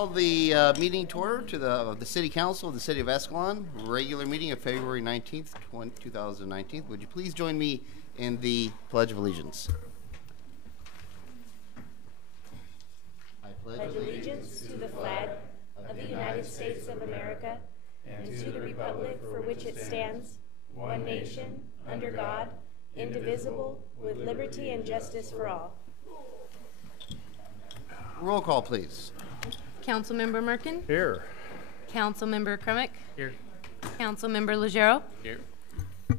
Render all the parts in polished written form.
Call the meeting to order to the City Council of the City of Escalon, regular meeting of February 19th, 2019. Would you please join me in the Pledge of Allegiance? I pledge allegiance to the flag of the United States of America and to the republic for which it stands, one nation, under God, indivisible, with liberty and justice for all. Roll call, please. Councilmember Merkin? Here. Councilmember Kremick? Here. Councilmember Legero? Here.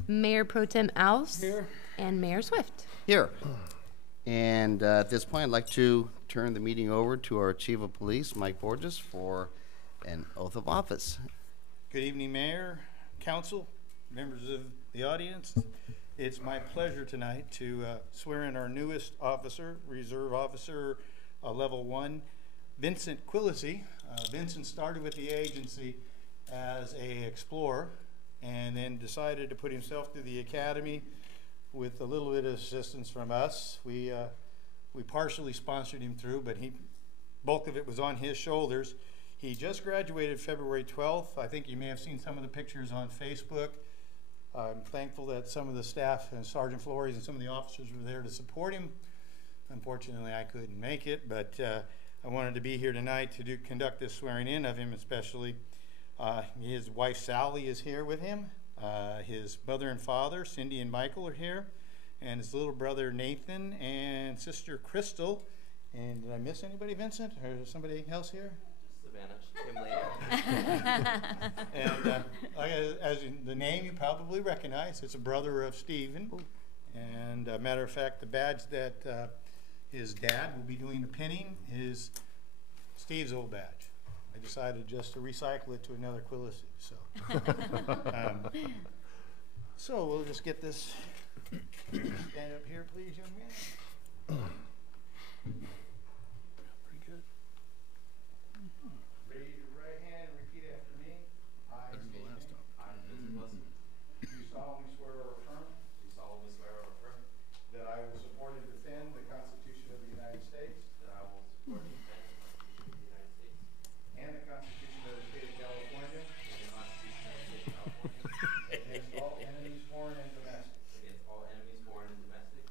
Mayor Pro Tem Alves? Here. And Mayor Swift. Here. And at this point, I'd like to turn the meeting over to our Chief of Police, Mike Borges, for an oath of office. Good evening, Mayor, Council, members of the audience. It's my pleasure tonight to swear in our newest officer, Reserve Officer Level 1, Vincent Quillisi. Vincent started with the agency as an explorer and then decided to put himself through the academy with a little bit of assistance from us. We partially sponsored him through, but bulk of it was on his shoulders. He just graduated February 12th. I think you may have seen some of the pictures on Facebook. I'm thankful that some of the staff and Sergeant Flores and some of the officers were there to support him. Unfortunately, I couldn't make it, but I wanted to be here tonight to conduct this swearing in of him, especially. His wife Sally is here with him. His mother and father, Cindy and Michael, are here, and his little brother Nathan and sister Crystal. And did I miss anybody, Vincent, or is somebody else here? Savannah, she came later. And as in the name you probably recognize, it's a brother of Stephen. And matter of fact, the badge that his dad will be doing the pinning is Steve's old badge. I decided just to recycle it to another Quillisi. So we'll just get this. Stand up here, please, young man. Pretty good. Raise your right hand and repeat after me. I, state your name. I, Vincent Wilson, Do solemnly swear or affirm do solemnly swear or affirm that I will support and defend the Constitution of the United States that I will support and defend the Constitution of the United States and the Constitution of the State of California and the Constitution of the State of California against all enemies, foreign and domestic, against all enemies, foreign and domestic,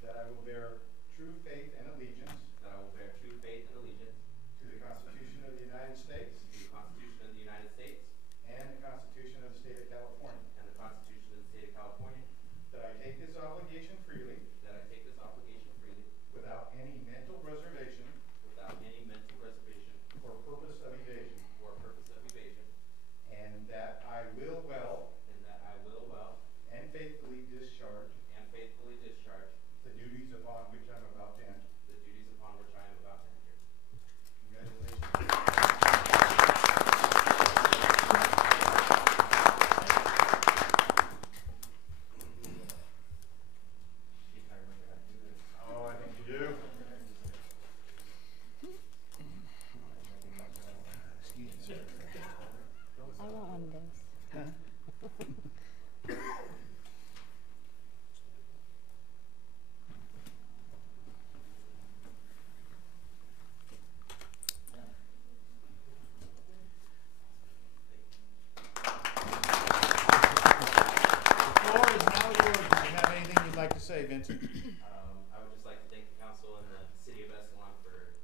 that I will bear true faith and allegiance that I will bear true faith and allegiance to the Constitution of the United States to the Constitution of the United States and the Constitution of the State of California, and the Constitution of the State of California, that I take this obligation freely that I take this obligation freely without any mental reservation without any mental reservation or purpose of evasion, or purpose of evasion, and that I will well and that I will well and faithfully discharge and faithfully discharge the duties upon which I'm about to enter. the duties upon which I am about to enter. Congratulations. Oh, I think you do. I want one of those. The floor is now yours. Do you have anything you'd like to say, Vincent? I would just like to thank the council and the city of Escalon for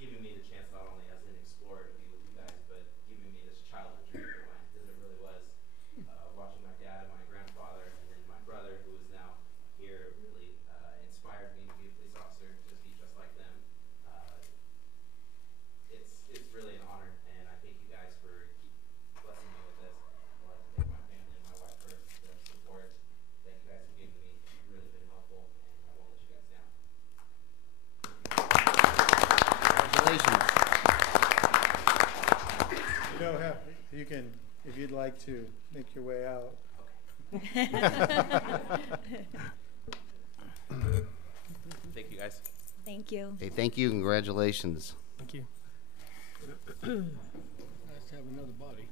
giving me the chance not only as an explorer to be with you guys, but giving me this childhood dream of mine, because it really was. Watching my dad and my grandfather and then my brother, who is now here, really inspired me to be a police officer, just be just like them. It's really an honor, and I thank you guys for blessing me with this. I'd like to thank my family and my wife for the support that you guys have given me. It's really been helpful, and I won't let you guys down. Congratulations. You know, you can, if you'd like to make your way out. Thank you, guys. Thank you. Hey, thank you. Congratulations. Thank you. Nice to have another body.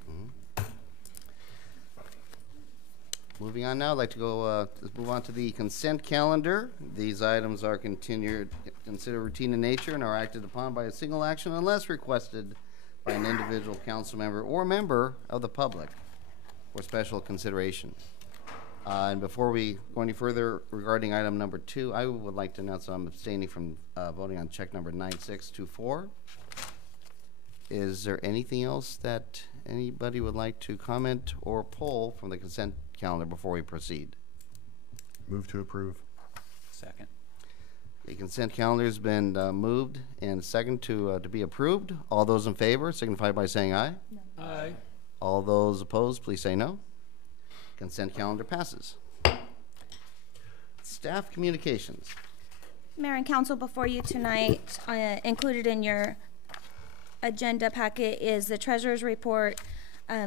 Moving on now, I'd like to go, let's move on to the consent calendar. These items are considered routine in nature and are acted upon by a single action unless requested by an individual council member or member of the public for special consideration. And before we go any further regarding item number 2, I would like to announce I'm abstaining from voting on check number 9624. Is there anything else that anybody would like to comment or pull from the consent calendar before we proceed? Move to approve. Second. The consent calendar has been moved and second to be approved. All those in favor signify by saying aye. Aye. All those opposed, please say no. Consent calendar passes. Staff communications. Mayor and council, before you tonight, included in your agenda packet is the treasurer's report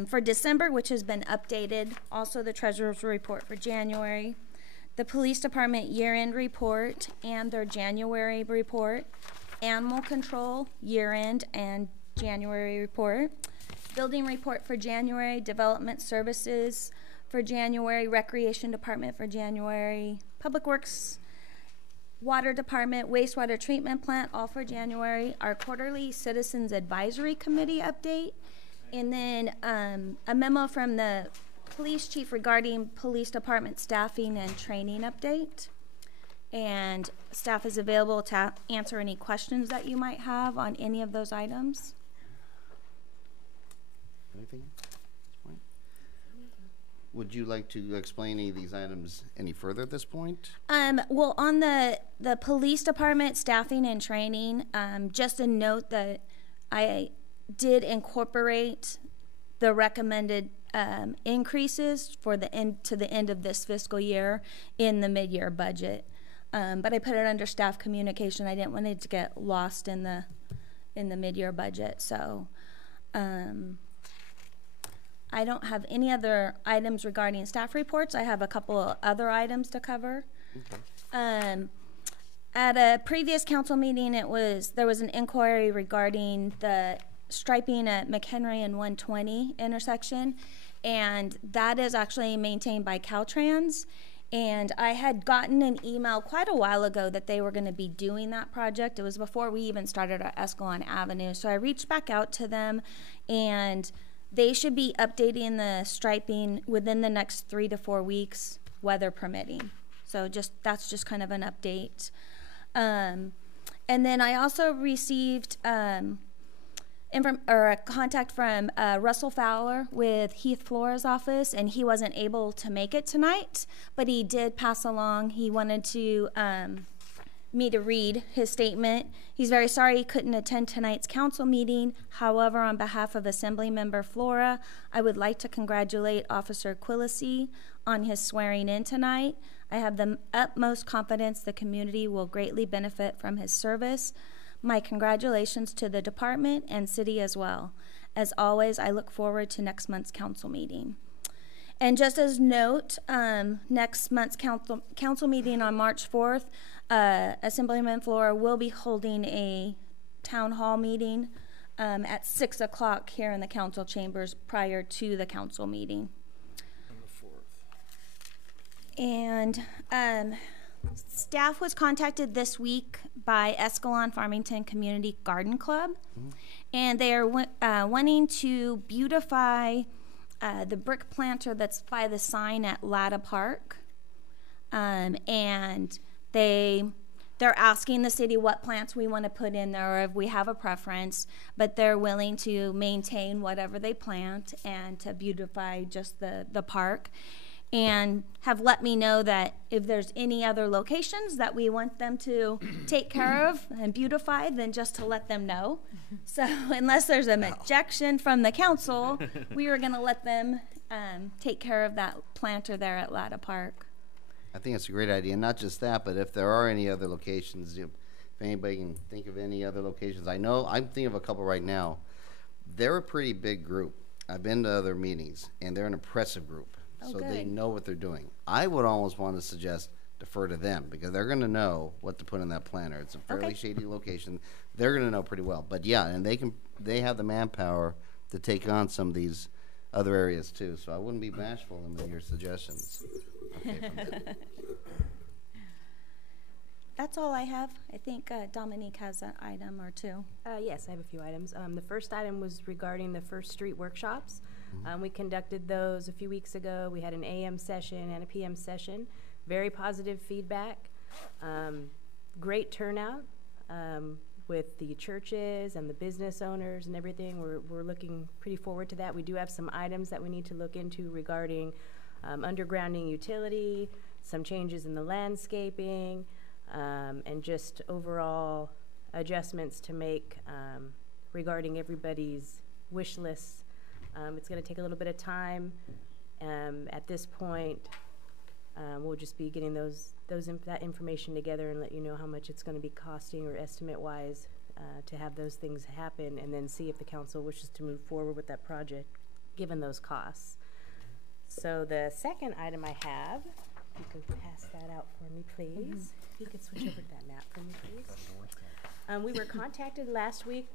for December, which has been updated. Also the treasurer's report for January. The police department year-end report and their January report. Animal control year-end and January report. Building report for January. Development services for January. Recreation department for January. Public works, water department, wastewater treatment plant, all for January. Our quarterly citizens advisory committee update. And then a memo from the police chief regarding police department staffing and training update. And staff is available to answer any questions that you might have on any of those items. Anything at this point? Would you like to explain any of these items any further at this point? Well, on the police department staffing and training, just a note that I did incorporate the recommended increases for the end to the end of this fiscal year in the mid-year budget. But I put it under staff communication. I didn't want it to get lost in the mid-year budget. So I don't have any other items regarding staff reports. I have a couple of other items to cover. Okay. At a previous council meeting, there was an inquiry regarding the striping at McHenry and 120 intersection, and that is actually maintained by Caltrans. And I had gotten an email quite a while ago that they were going to be doing that project. It was before we even started our Escalon Avenue. So I reached back out to them, and they should be updating the striping within the next 3 to 4 weeks, weather permitting. So that's just kind of an update. And then I also received a contact from Russell Fowler with Heath Flora's office, and he wasn't able to make it tonight, but he did pass along. He wanted to me to read his statement. He's very sorry he couldn't attend tonight's council meeting. However, on behalf of Assemblymember Flora, I would like to congratulate Officer Quillisi on his swearing in tonight. I have the utmost confidence the community will greatly benefit from his service. My congratulations to the department and city as well. As always, I look forward to next month's council meeting. And just as note, next month's council meeting on March 4th, Assemblyman Flora will be holding a town hall meeting at 6 o'clock here in the council chambers prior to the council meeting. And staff was contacted this week by Escalon Farmington Community Garden Club, and they are wanting to beautify the brick planter that's by the sign at Latta Park, and they're asking the city what plants we want to put in there, or if we have a preference, but they're willing to maintain whatever they plant and to beautify just the park. And have let me know that if there's any other locations that we want them to take care of and beautify, then just to let them know. So unless there's an objection from the council, we are going to let them take care of that planter there at Latta Park. I think it's a great idea. Not just that, but if there are any other locations, if anybody can think of any other locations. I know I'm thinking of a couple right now. They're a pretty big group. I've been to other meetings, and they're an impressive group. Oh, so good. They know what they're doing. I would almost want to suggest defer to them because they're going to know what to put in that planter. It's a fairly shady location. They're going to know pretty well. But yeah, and they have the manpower to take on some of these other areas too. So I wouldn't be bashful in your suggestions. Okay, That's all I have. I think Dominique has an item or two. Yes, I have a few items. The first item was regarding the First Street workshops. We conducted those a few weeks ago. We had an AM session and a PM session. Very positive feedback. Great turnout with the churches and the business owners and everything. We're looking pretty forward to that. We do have some items that we need to look into regarding undergrounding utility, some changes in the landscaping, and just overall adjustments to make regarding everybody's wish lists. It's going to take a little bit of time. At this point, we'll just be getting that information together and let you know how much it's going to be costing or estimate-wise to have those things happen, and then see if the council wishes to move forward with that project, given those costs. So the second item I have, if you could pass that out for me, please. If you could switch over to that map for me, please. We were contacted last week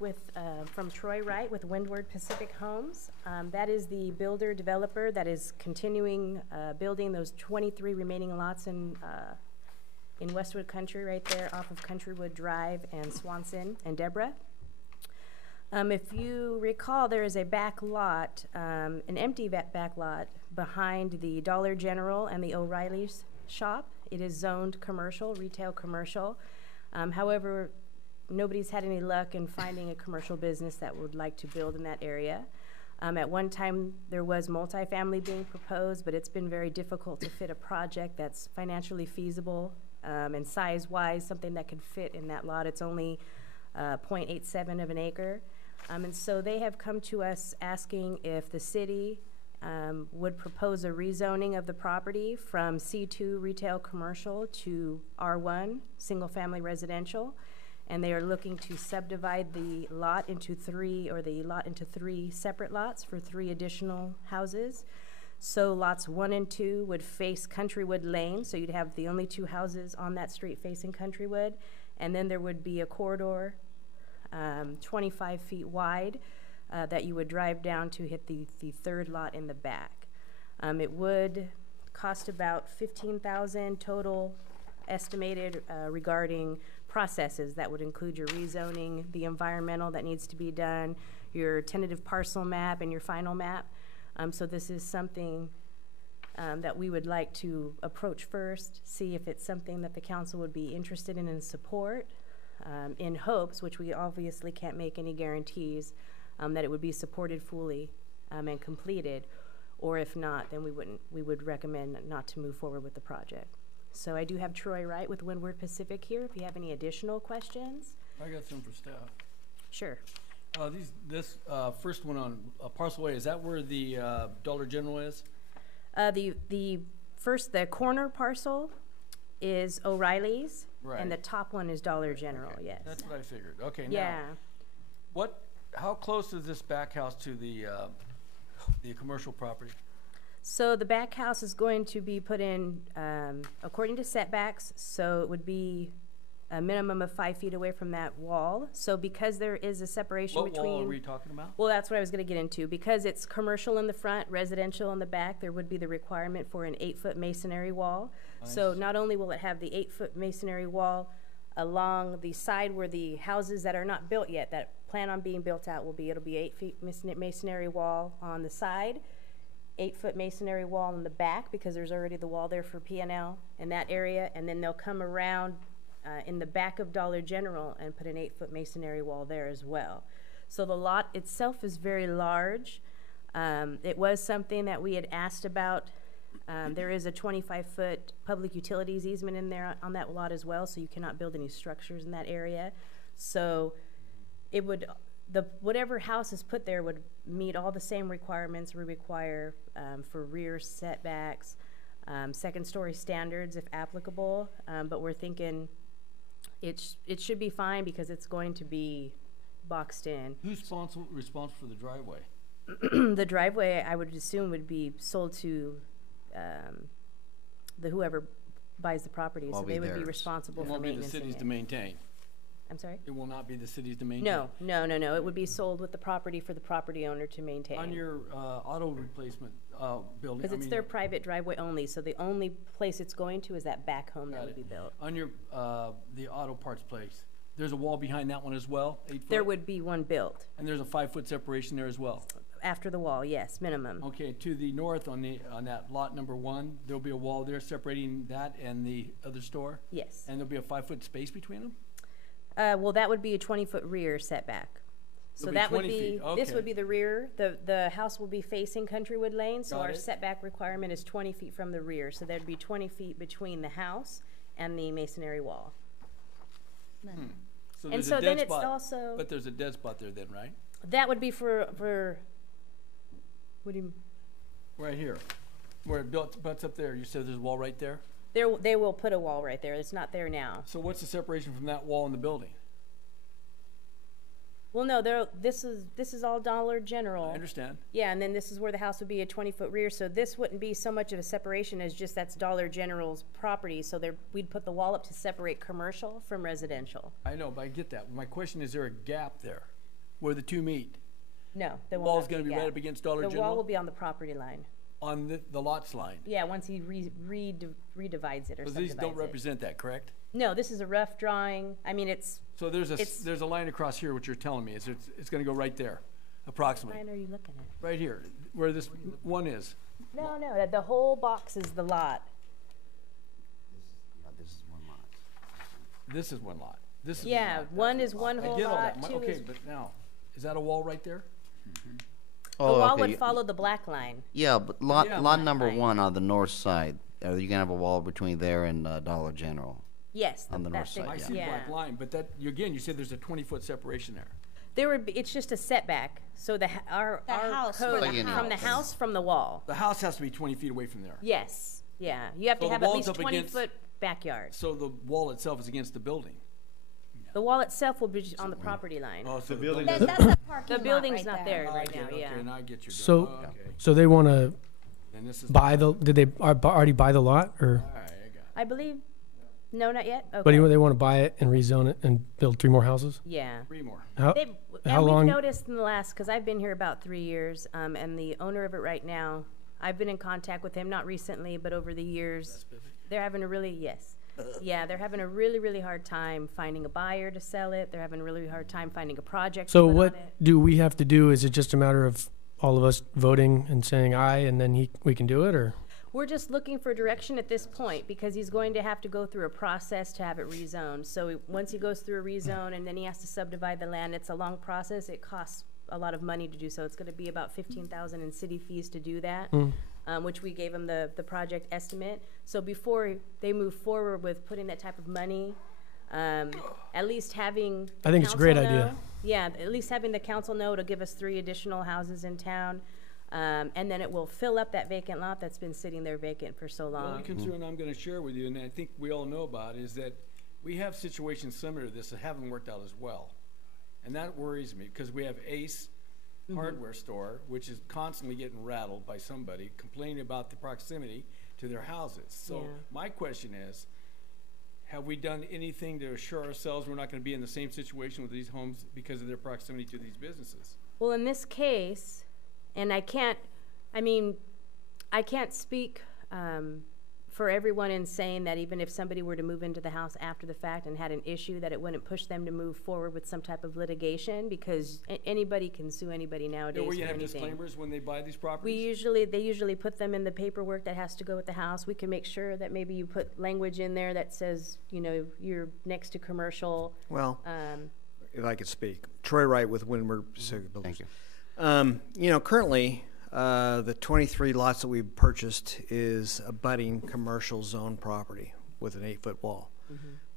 from Troy Wright with Windward Pacific Homes. That is the builder developer that is continuing building those 23 remaining lots in Westwood Country, right there off of Countrywood Drive and Swanson and Deborah. If you recall, there is a back lot, an empty back lot behind the Dollar General and the O'Reilly's shop. It is zoned commercial, retail commercial. However, nobody's had any luck in finding a commercial business that would like to build in that area. At one time, there was multifamily being proposed, but it's been very difficult to fit a project that's financially feasible and size-wise, something that could fit in that lot. It's only 0.87 of an acre. And so they have come to us asking if the city would propose a rezoning of the property from C2 retail commercial to R1 single-family residential. And they are looking to subdivide the lot into three separate lots for 3 additional houses. So lots 1 and 2 would face Countrywood Lane, so you'd have the only 2 houses on that street facing Countrywood. And then there would be a corridor 25 feet wide that you would drive down to hit the third lot in the back. It would cost about $15,000 total estimated regarding processes. That would include your rezoning, the environmental that needs to be done, your tentative parcel map, and your final map. So this is something that we would like to approach first, see if it's something that the council would be interested in and support, in hopes, which we obviously can't make any guarantees, that it would be supported fully and completed, or if not, then we would recommend not to move forward with the project. So I do have Troy Wright with Windward Pacific here, if you have any additional questions. I got some for staff. Sure. This first one on Parcel A, is that where the Dollar General is? The corner parcel is O'Reilly's, Right. and the top one is Dollar General, Okay. yes. That's what I figured. Okay, Yeah. now, how close is this back house to the commercial property? So the back house is going to be put in according to setbacks, so it would be a minimum of 5 feet away from that wall. So because there is a separation What between... wall are we talking about? Well, that's what I was going to get into. Because it's commercial in the front, residential in the back, there would be the requirement for an 8-foot masonry wall. So Nice. not only will it have the 8-foot masonry wall along the side where the houses that are not built yet, that plan on being built out, it'll be 8 feet masonry wall on the side, 8-foot masonry wall in the back, because there's already the wall there for P&L in that area, and then they'll come around in the back of Dollar General and put an 8-foot masonry wall there as well. So the lot itself is very large. It was something that we had asked about. There is a 25-foot public utilities easement in there on that lot as well, so you cannot build any structures in that area. So it would, whatever house is put there would meet all the same requirements we require for rear setbacks, second-story standards if applicable, but we're thinking it should be fine because it's going to be boxed in. Who's responsible for the driveway? The driveway, I would assume, would be sold to whoever buys the property, so Will be they would be theirs. responsible It for won't be the maintenance. city's to maintain. I'm sorry? It will not be the city's to maintain? No. It would be sold with the property for the property owner to maintain. On your auto replacement building? Because it's their private driveway only, so the only place it's going to is that back home that Got would it. be built. On your, the auto parts place, there's a wall behind that one as well, 8 foot? There would be one built. And there's a 5-foot separation there as well? After the wall, yes, minimum. Okay, to the north on that lot number 1, there'll be a wall there separating that and the other store? Yes. And there'll be a 5-foot space between them? Well, that would be a 20-foot rear setback. So It'll be that would 20 be, feet, this okay. would be the rear. The house will be facing Countrywood Lane, so Got our it. setback requirement is 20 feet from the rear. So there'd be 20 feet between the house and the masonry wall. So And there's so a then dead it's spot. also, But there's a dead spot there then, right? that would be for, what do you, Right here, where it butts up there. You said there's a wall right there? they will put a wall right there. It's not there now. So what's the separation from that wall and the building? Well, no, this is all Dollar General. I understand. Yeah, and then this is where the house would be a 20-foot rear, so this wouldn't be so much of a separation as just that's Dollar General's property, so we'd put the wall up to separate commercial from residential. I know, but I get that. My question, is there a gap there where the two meet? No, The the wall's gonna be right up against Dollar The wall General? will be on the property line. On the lots line? Yeah, once he redivides it or Because subdivides these don't it. represent that, correct? No, this is a rough drawing. I mean, it's, So there's It's- there's a line across here, what you're telling me, is it's gonna go right there, approximately. what line are you looking at? Right here, where this one is. No, the whole box is the lot. This is one lot. This is one lot. This is Yeah, one is one I whole get all lot, that. two Okay, is, but now, is that a wall right there? the wall would follow the black line. Yeah, but Yeah, lot but- number 1 on the north side, are you gonna have a wall between there and Dollar General? Yes. On the that north side, big- I see the black line, but that, again, you said there's a 20-foot separation there. There would be, it's just a setback, so our house code from the from the house from the wall. The house has to be 20 feet away from there. Yes, yeah, you have So to the have at wall's least up 20-foot backyard. So the wall itself is against the building. The wall itself will be on the property line. Oh, so The building That, doesn't. that's the parking The lot building's right not there Oh, I right get now, it. Okay, yeah. now I get you. So, Okay. so they want to Then this is. buy did they already buy the lot, or, All right, I got it. I believe, no, not yet, but okay. they want to buy it and rezone it and build 3 more houses? Yeah. 3 more. How, They've, how and long? we've noticed in the last, because I've been here about 3 years, and the owner of it right now, I've been in contact with him, not recently, but over the years. They're having a really, they're having a really, really hard time finding a buyer to sell it. They're having a really hard time finding a project So to put what on it. do we have to do? Is it just a matter of all of us voting and saying aye, and then we can do it, or? We're just looking for direction at this point, because he's going to have to go through a process to have it rezoned. So once he goes through a rezone and then he has to subdivide the land, it's a long process. It costs a lot of money to do so. It's gonna be about $15,000 in city fees to do that, which we gave him the project estimate. So before they move forward with putting that type of money, at least having the I think it's a great council idea. know- Yeah, at least having the council know to give us 3 additional houses in town. And then it will fill up that vacant lot that's been sitting there vacant for so The long. only concern I'm going to share with you, and I think we all know about, is that we have situations similar to this that haven't worked out as well. And that worries me, because we have Ace Hardware Store, which is constantly getting rattled by somebody complaining about the proximity to their houses. So Yeah. my question is, have we done anything to assure ourselves we're not going to be in the same situation with these homes because of their proximity to these businesses? Well, in this case, and I can't speak for everyone in saying that even if somebody were to move into the house after the fact and had an issue, that it wouldn't push them to move forward with some type of litigation, because anybody can sue anybody nowadays Where you for have anything. disclaimers when they buy these properties? They usually put them in the paperwork that has to go with the house. We can make sure that maybe you put language in there that says, you're next to commercial. Well, if I could speak. Troy Wright with Windward Pacific Builders. Thank you. Currently, the 23 lots that we've purchased is abutting commercial zone property with an 8-foot wall.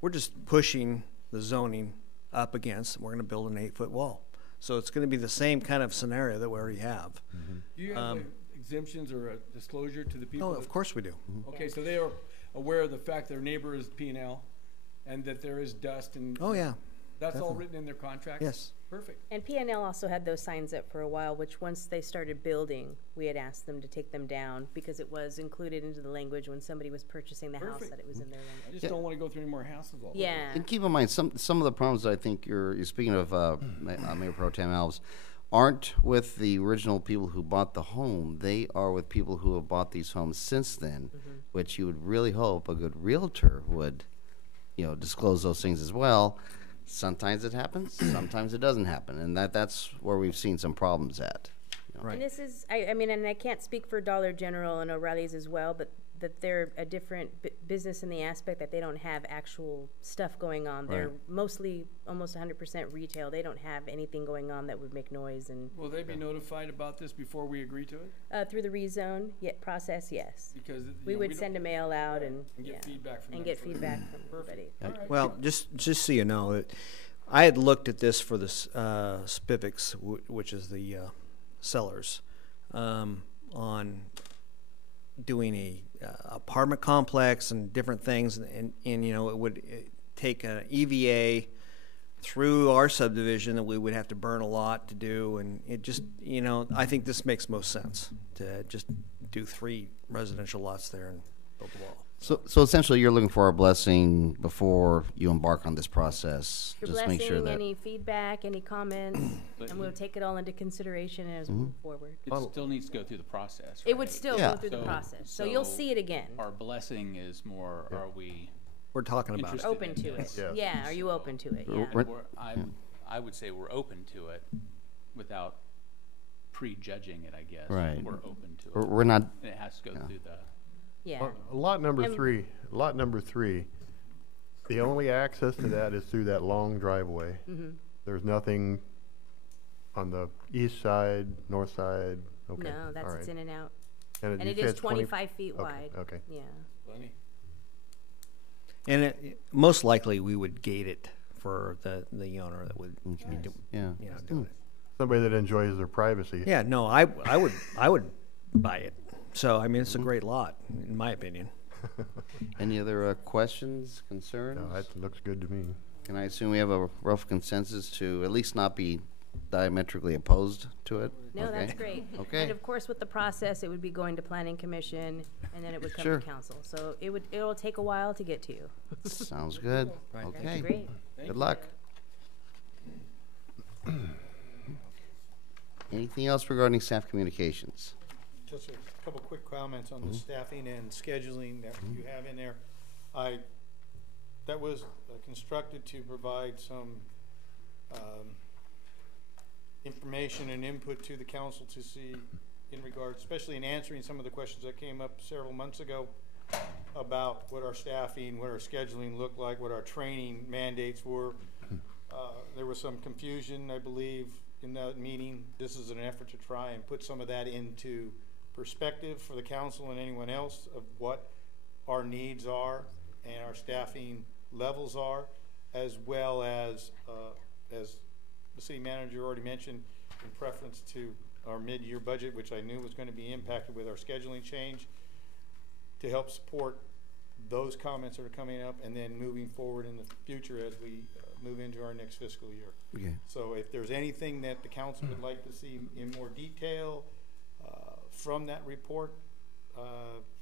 We're just pushing the zoning up against, and we're going to build an 8-foot wall. So it's going to be the same kind of scenario that we already have. Do you have exemptions or a disclosure to the people? Oh, that- of course we do. Okay, so they are aware of the fact their neighbor is P&L and that there is dust and. Oh, yeah. That's all written in their contracts? Yes. Perfect. And PNL also had those signs up for a while, which once they started building, we had asked them to take them down because it was included into the language when somebody was purchasing the house Perfect. that it was in their I language. just don't want to go through any more hassles all over. Yeah. And keep in mind, some of the problems I think you're speaking of, Mayor Pro Tem Alves, aren't with the original people who bought the home. They are with people who have bought these homes since then, which you would really hope a good realtor would, disclose those things as well. Sometimes it happens, sometimes it doesn't happen, and that's where we've seen some problems at. Right. And this is, I mean, and I can't speak for Dollar General and O'Reilly's as well, but that they're a different business in the aspect that they don't have actual stuff going on. They're mostly almost 100% retail. They don't have anything going on that would make noise. And Will they be notified about this before we agree to it? through the rezone process, yes. Because We would don't- send a mail out and get feedback from and them get first. feedback from everybody. All right. Well, just so you know, I had looked at this for the Spivics, which is the sellers, on doing a apartment complex and different things, and it would take an EVA through our subdivision that we would have to burn a lot to do, and it just I think this makes most sense to just do 3 residential lots there and build the wall. So essentially, you're looking for our blessing before you embark on this process. Your Just blessing, make sure that any feedback, any comments, But and we'll take it all into consideration as we move forward. it still needs to go through the process, It would right? still Yeah. go through the So- process, so you'll so see it again. Our blessing is more, are we We're talking about it. interested Open in to it. this? Yes. Yeah, are you open to it? Yeah. I would say we're open to it without prejudging it, I guess. Right. We're open to it. we're not. And it has to go through the, Yeah. Lot number And- three, the only access to that is through that long driveway. There's nothing on the east side, north side, okay. No, all that's right. it's in and out. And And you it is said 25 feet okay, wide. Okay. Yeah. Plenty. And most likely we would gate it for the owner that would be Yeah. doing it. Somebody that enjoys their privacy. Yeah, no, I would buy it. So I mean, it's a great lot, in my opinion. Any other questions, concerns? No, that looks good to me. Can I assume we have a rough consensus to at least not be diametrically opposed to it? No, that's Okay. great. Okay. And of course, with the process, it would be going to planning commission, and then it would come Sure. to council. So it'll take a while to get to you. Sounds good. Right. That's Okay. great. Good luck. Anything else regarding staff communications? Just a couple quick comments on the staffing and scheduling that you have in there. That was constructed to provide some information and input to the council to see in regards, especially in answering some of the questions that came up several months ago about what our staffing, what our scheduling looked like, what our training mandates were. There was some confusion, I believe, in that meeting. This is an effort to try and put some of that into perspective for the council and anyone else of what our needs are and our staffing levels are, as well as the city manager already mentioned, in preference to our mid-year budget, which I knew was going to be impacted with our scheduling change, to help support those comments that are coming up and then moving forward in the future as we move into our next fiscal year. Okay. So if there's anything that the council would like to see in more detail from that report,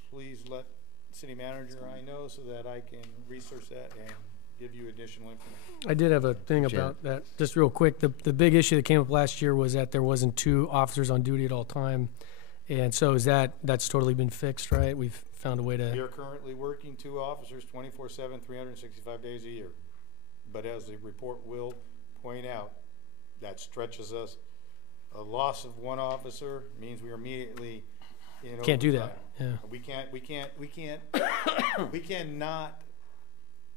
please let city manager I know so that I can research that and give you additional information. I did have a thing Appreciate about that, just real quick. The big issue that came up last year was that there wasn't 2 officers on duty at all time. And so that's totally been fixed, right? We've found a way We to, are currently working 2 officers 24/7, 365 days a year. But as the report will point out, that stretches us. A loss of 1 officer means we are immediately in can't do overtime. that, yeah. We cannot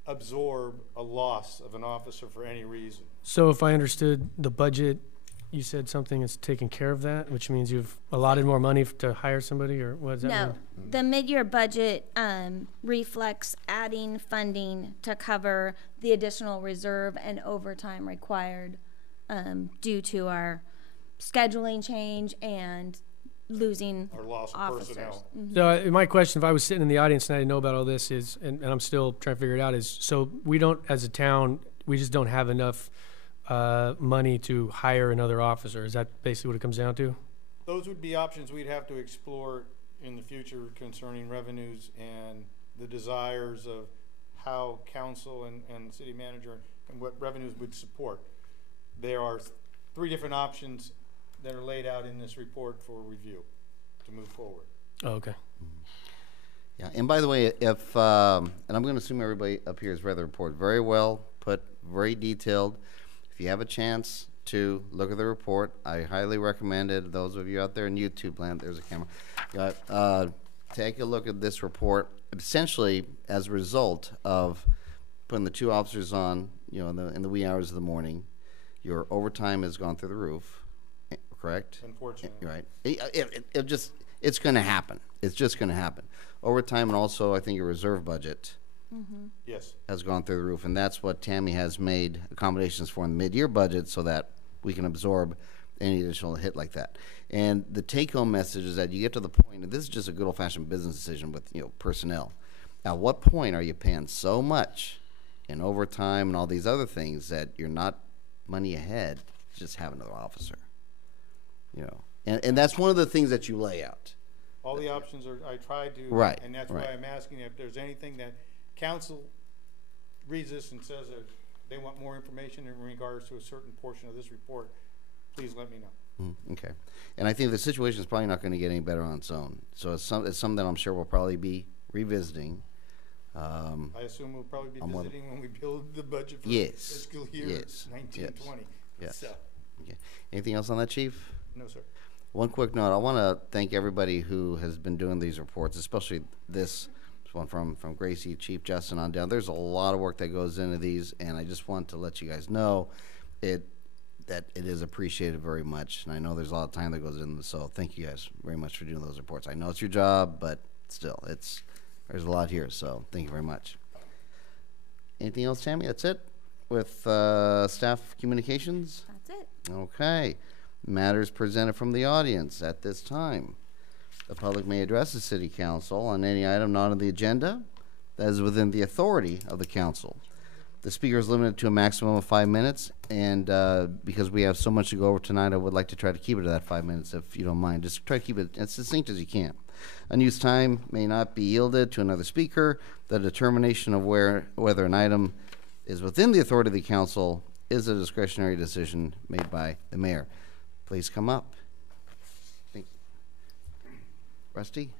absorb a loss of an officer for any reason. So if I understood the budget, you said something is taking care of that, which means you've allotted more money to hire somebody, or what does that No, mean? the mid-year budget reflects adding funding to cover the additional reserve and overtime required due to our scheduling change and losing Our loss of officers. personnel. So my question, if I was sitting in the audience and I didn't know about all this, is, and I'm still trying to figure it out, is so we don't, as a town, we just don't have enough money to hire another officer. Is that basically what it comes down to? Those would be options we'd have to explore in the future concerning revenues and the desires of how council and the city manager and what revenues would support. There are 3 different options that are laid out in this report for review to move forward. Oh, okay. Yeah, and by the way, if, and I'm going to assume everybody up here has read the report very well, put very detailed. If you have a chance to look at the report, I highly recommend it. Those of you out there in YouTube land, there's a camera. Take a look at this report. Essentially, as a result of putting the 2 officers on, you know, in the wee hours of the morning, your overtime has gone through the roof, correct? Unfortunately. Right. It's going to happen. It's just going to happen. Overtime, and also I think your reserve budget Yes. has gone through the roof, and that's what Tammy has made accommodations for in the mid-year budget so that we can absorb any additional hit like that. And the take-home message is that you get to the point, and this is just a good old-fashioned business decision with, you know, personnel. At what point are you paying so much in overtime and all these other things that you're not money ahead to just have another officer? You know, and that's one of the things that you lay out. All the options are, I tried to. Right, And that's right. why I'm asking if there's anything that council reads this and says that they want more information in regards to a certain portion of this report, please let me know. Okay. And I think the situation is probably not going to get any better on its own. So it's something that I'm sure we'll probably be revisiting. I assume we'll probably be I'm one- visiting when we build the budget for Yes, fiscal year yes, 1920. Yes. So, Okay. Anything else on that, Chief? no, sir. One quick note. I want to thank everybody who has been doing these reports, especially this one from Gracie, Chief Justin on down. There's a lot of work that goes into these, and I just want to let you guys know that it is appreciated very much. And I know there's a lot of time that goes into this, so thank you guys very much for doing those reports. I know it's your job, but still, there's a lot here, so thank you very much. Anything else, Tammy? That's it with staff communications? That's it. Okay. Matters presented from the audience at this time. The public may address the city council on any item not on the agenda that is within the authority of the council. The speaker is limited to a maximum of 5 minutes, and because we have so much to go over tonight, I would like to try to keep it to that 5 minutes, if you don't mind. Just try to keep it as succinct as you can. Unused time may not be yielded to another speaker. The determination of whether an item is within the authority of the council is a discretionary decision made by the mayor. Please come up. Thank you. Rusty?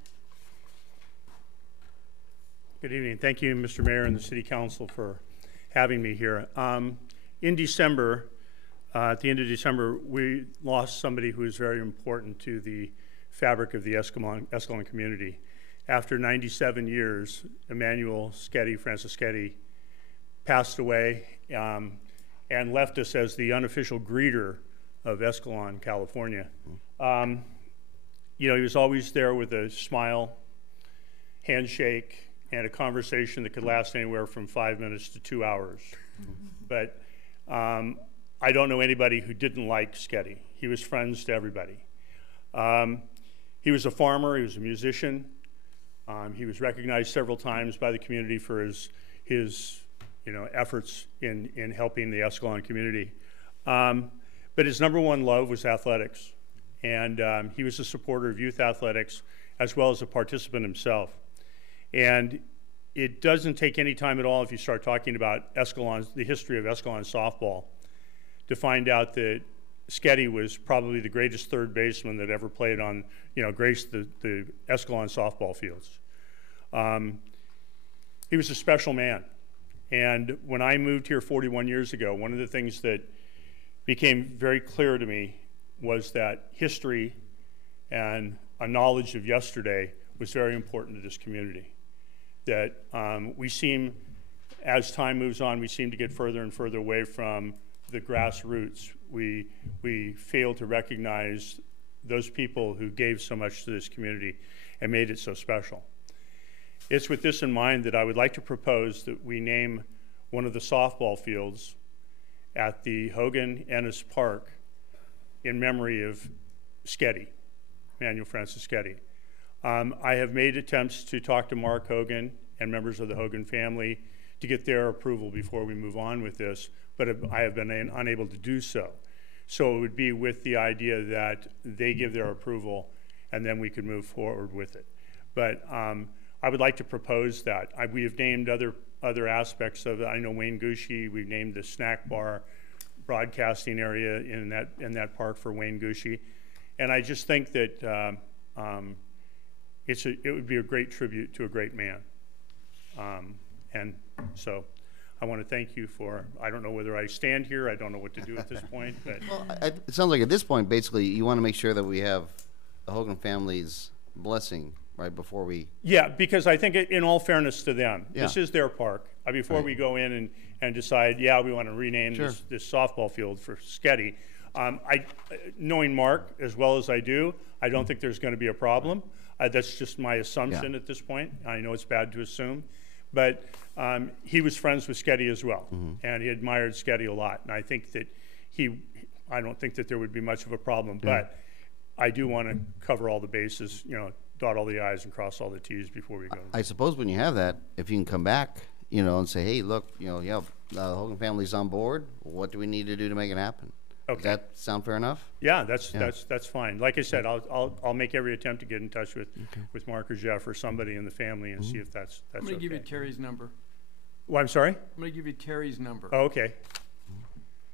Good evening. Thank you, Mr. Mayor and the City Council, for having me here. In December, at the end of December, we lost somebody who was very important to the fabric of the Escalon community. After 97 years, Emmanuel Francis Sketty, passed away and left us as the unofficial greeter of Escalon, California. You know, he was always there with a smile, handshake, and a conversation that could last anywhere from 5 minutes to 2 hours. But I don't know anybody who didn't like Sketty. He was friends to everybody. He was a farmer, he was a musician. He was recognized several times by the community for his efforts in helping the Escalon community. But his number one love was athletics. And he was a supporter of youth athletics as well as a participant himself. And it doesn't take any time at all if you start talking about the history of Escalon softball, to find out that Sketty was probably the greatest third baseman that ever played on, graced the Escalon softball fields. He was a special man. And when I moved here 41 years ago, one of the things that became very clear to me was that history and a knowledge of yesterday was very important to this community. That we seem, as time moves on, we seem to get further and further away from the grassroots. We fail to recognize those people who gave so much to this community and made it so special. It's with this in mind that I would like to propose that we name one of the softball fields at the Hogan Ennis Park in memory of Sketty, Emmanuel Francis Sketty. I have made attempts to talk to Mark Hogan and members of the Hogan family to get their approval before we move on with this, but I have been unable to do so. So it would be with the idea that they give their approval and then we could move forward with it. But I would like to propose that. We have named other aspects of it. I know Wayne Gushee, we've named the snack bar broadcasting area in that park for Wayne Gushee. And I just think that it would be a great tribute to a great man. And so I want to thank you for, I don't know whether I stand here, I don't know what to do at this point, but. Well, it sounds like at this point, basically, you want to make sure that we have the Hogan family's blessing right before we. Yeah, because I think in all fairness to them, this Yeah. is their park. Before Right. we go in and decide, yeah, we want to rename Sure. this softball field for Sketty, knowing Mark as well as I do, I don't think there's going to be a problem. That's just my assumption at this point. I know it's bad to assume. But he was friends with Sketty as well, and he admired Sketty a lot. And I think that I don't think that there would be much of a problem, but I do want to cover all the bases, dot all the I's and cross all the T's before we go. I suppose when you have that, if you can come back, and say, hey, look, the Hogan family's on board. What do we need to do to make it happen? Okay. Does that sound fair enough? Yeah, that's fine. Like I said, I'll make every attempt to get in touch with Mark or Jeff or somebody in the family and see if that's I'm going to give you okay. Terry's number. Well, I'm sorry? I'm going to give you Terry's number. Oh, okay.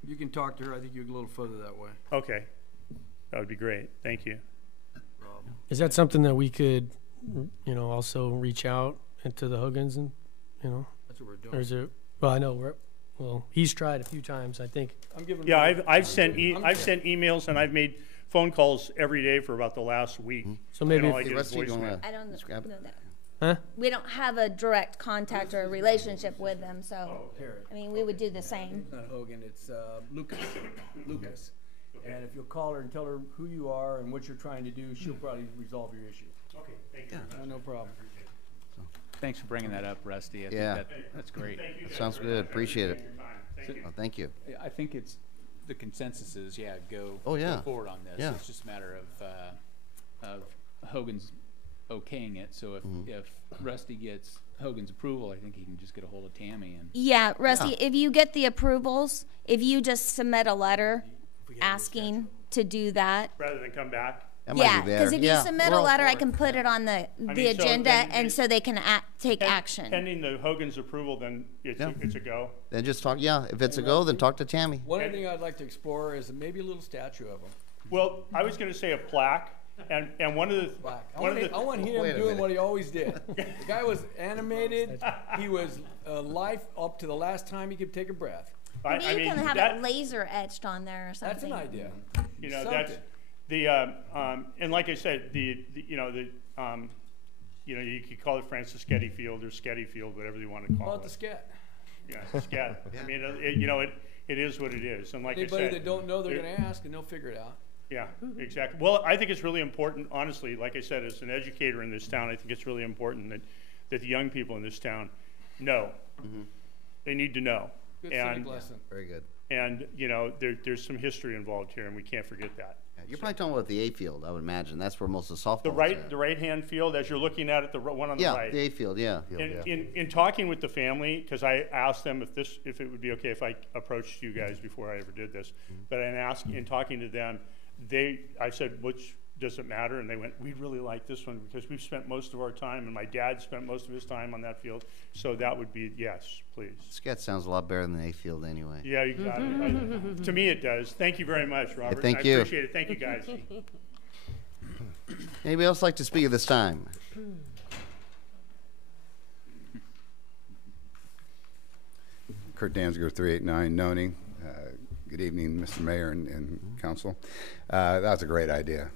You can talk to her. I think you're a little further that way. Okay. That would be great. Thank you. Is that something that we could, also reach out into the Hogans and, That's what we're doing. or is it, well, I know he's tried a few times, I think. I'm giving. Yeah, I've sent emails and I've made phone calls every day for about the last week. So maybe And all I if- get is Rusty, you voicemail. wanna I don't describe it? know that. Huh? We don't have a direct contact or a relationship with them, so, Terry. I mean, we would do the same. It's not Hogan, it's Lucas. And if you'll call her and tell her who you are and what you're trying to do, she'll probably resolve your issue. Okay, thank you. No problem. Thanks for bringing that up, Rusty. I Yeah. think that's great. Sounds good. Appreciate it. Well, thank you. I think it's, the consensus is, go Oh, yeah. go forward on this. Yeah. It's just a matter of Hogan's okaying it. So if Rusty gets Hogan's approval, I think he can just get a hold of Tammy and. Yeah, Rusty, if you get the approvals, if you just submit a letter asking to do that. Rather than come back? That might Yeah, be better. because if you Yeah, submit we're a all letter, for I it. can put it on the so agenda, then and so they can take action. Pending the Hogan's approval, then it's a go. Then just talk, if it's a go, then talk to Tammy. One other thing I'd like to explore is maybe a little statue of him. Well, I was going to say a plaque, and one of the I one of the want him Wait a doing minute. what he always did. The guy was animated. He was life up to the last time he could take a breath. Maybe you can have that, it laser etched on there or something. That's an idea. that's Something. the and like I said, you could call it Francis Sketty Field or Sketty Field, whatever you want to Call call it the it. scat. Yeah, scat. I mean, it is what it is, and like Anybody I said, that don't know, they're it- going to ask, and they'll figure it out. Yeah, exactly. Well, I think it's really important, honestly, like I said, as an educator in this town, I think it's really important that the young people in this town know. They need to know. Good And, civic lesson. Very good. and there's some history involved here, and we can't forget that. Yeah, you're probably talking about the A field, I would imagine. That's where most of the softball The is at. right-hand field, as you're looking at it, the one on the Yeah, right. the A field, yeah. In talking with the family, because I asked them if it would be okay if I approached you guys before I ever did this, but in talking to them, I said, which does it matter? And they went, we really like this one because we've spent most of our time, and my dad spent most of his time on that field. So that would be yes, please. Scat sounds a lot better than the A field anyway. Yeah, you got it. To me, it does. Thank you very much, Robert. thank I you. appreciate it. Thank you, guys. Anybody else like to speak at this time? Kurt Danziger, 389 Noni. Good evening, Mr. Mayor and council. That was a great idea.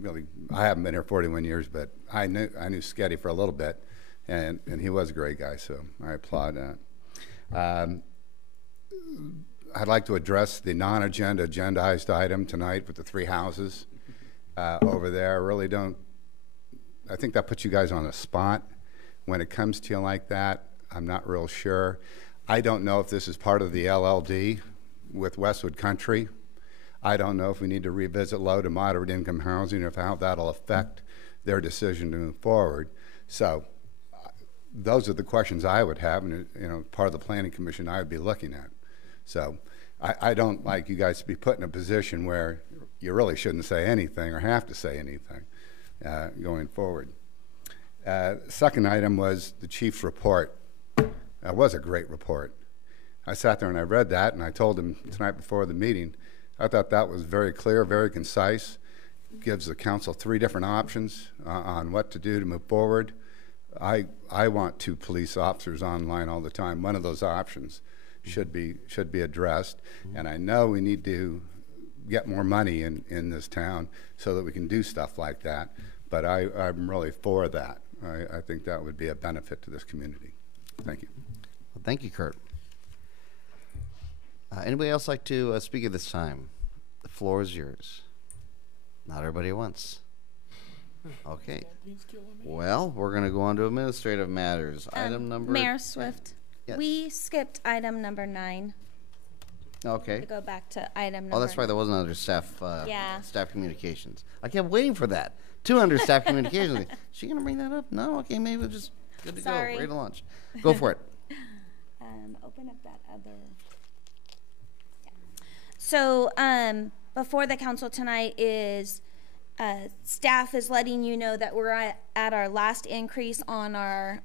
Really, I haven't been here 41 years, but I knew Sketty for a little bit, and he was a great guy, so I applaud that. I'd like to address the agendized item tonight with the three houses over there. I really don't. I think that puts you guys on the spot. When it comes to you like that, I'm not real sure. I don't know if this is part of the LLD with Westwood Country. I don't know if we need to revisit low to moderate income housing or how that'll affect their decision to move forward. So those are the questions I would have, and, you know, part of the planning commission I would be looking at. So I don't like you guys to be put in a position where you really shouldn't say anything or have to say anything going forward. Second item was the chief's report. That was a great report. I sat there and I read that, and I told him tonight before the meeting, I thought that was very clear, very concise, gives the council 3 different options on what to do to move forward. I want 2 police officers online all the time. One of those options should be addressed, and I know we need to get more money in this town so that we can do stuff like that, but I'm really for that. I think that would be a benefit to this community. Thank you. Well, thank you, Kurt. Anybody else like to speak at this time? The floor is yours. Not everybody at once. Okay. Well, we're going to go on to administrative matters. Item number... Mayor Swift, Yes. we skipped item number 9. Okay. To go back to item number... Oh, that's right. That wasn't under staff, Yeah. staff communications. I kept waiting for that. 2 under staff communications. Is she going to bring that up? No? Okay, maybe we're just good to Sorry. go. Ready to launch. Go for it. Open up that other... Yeah. So, before the council tonight is... staff is letting you know that we're at our last increase on our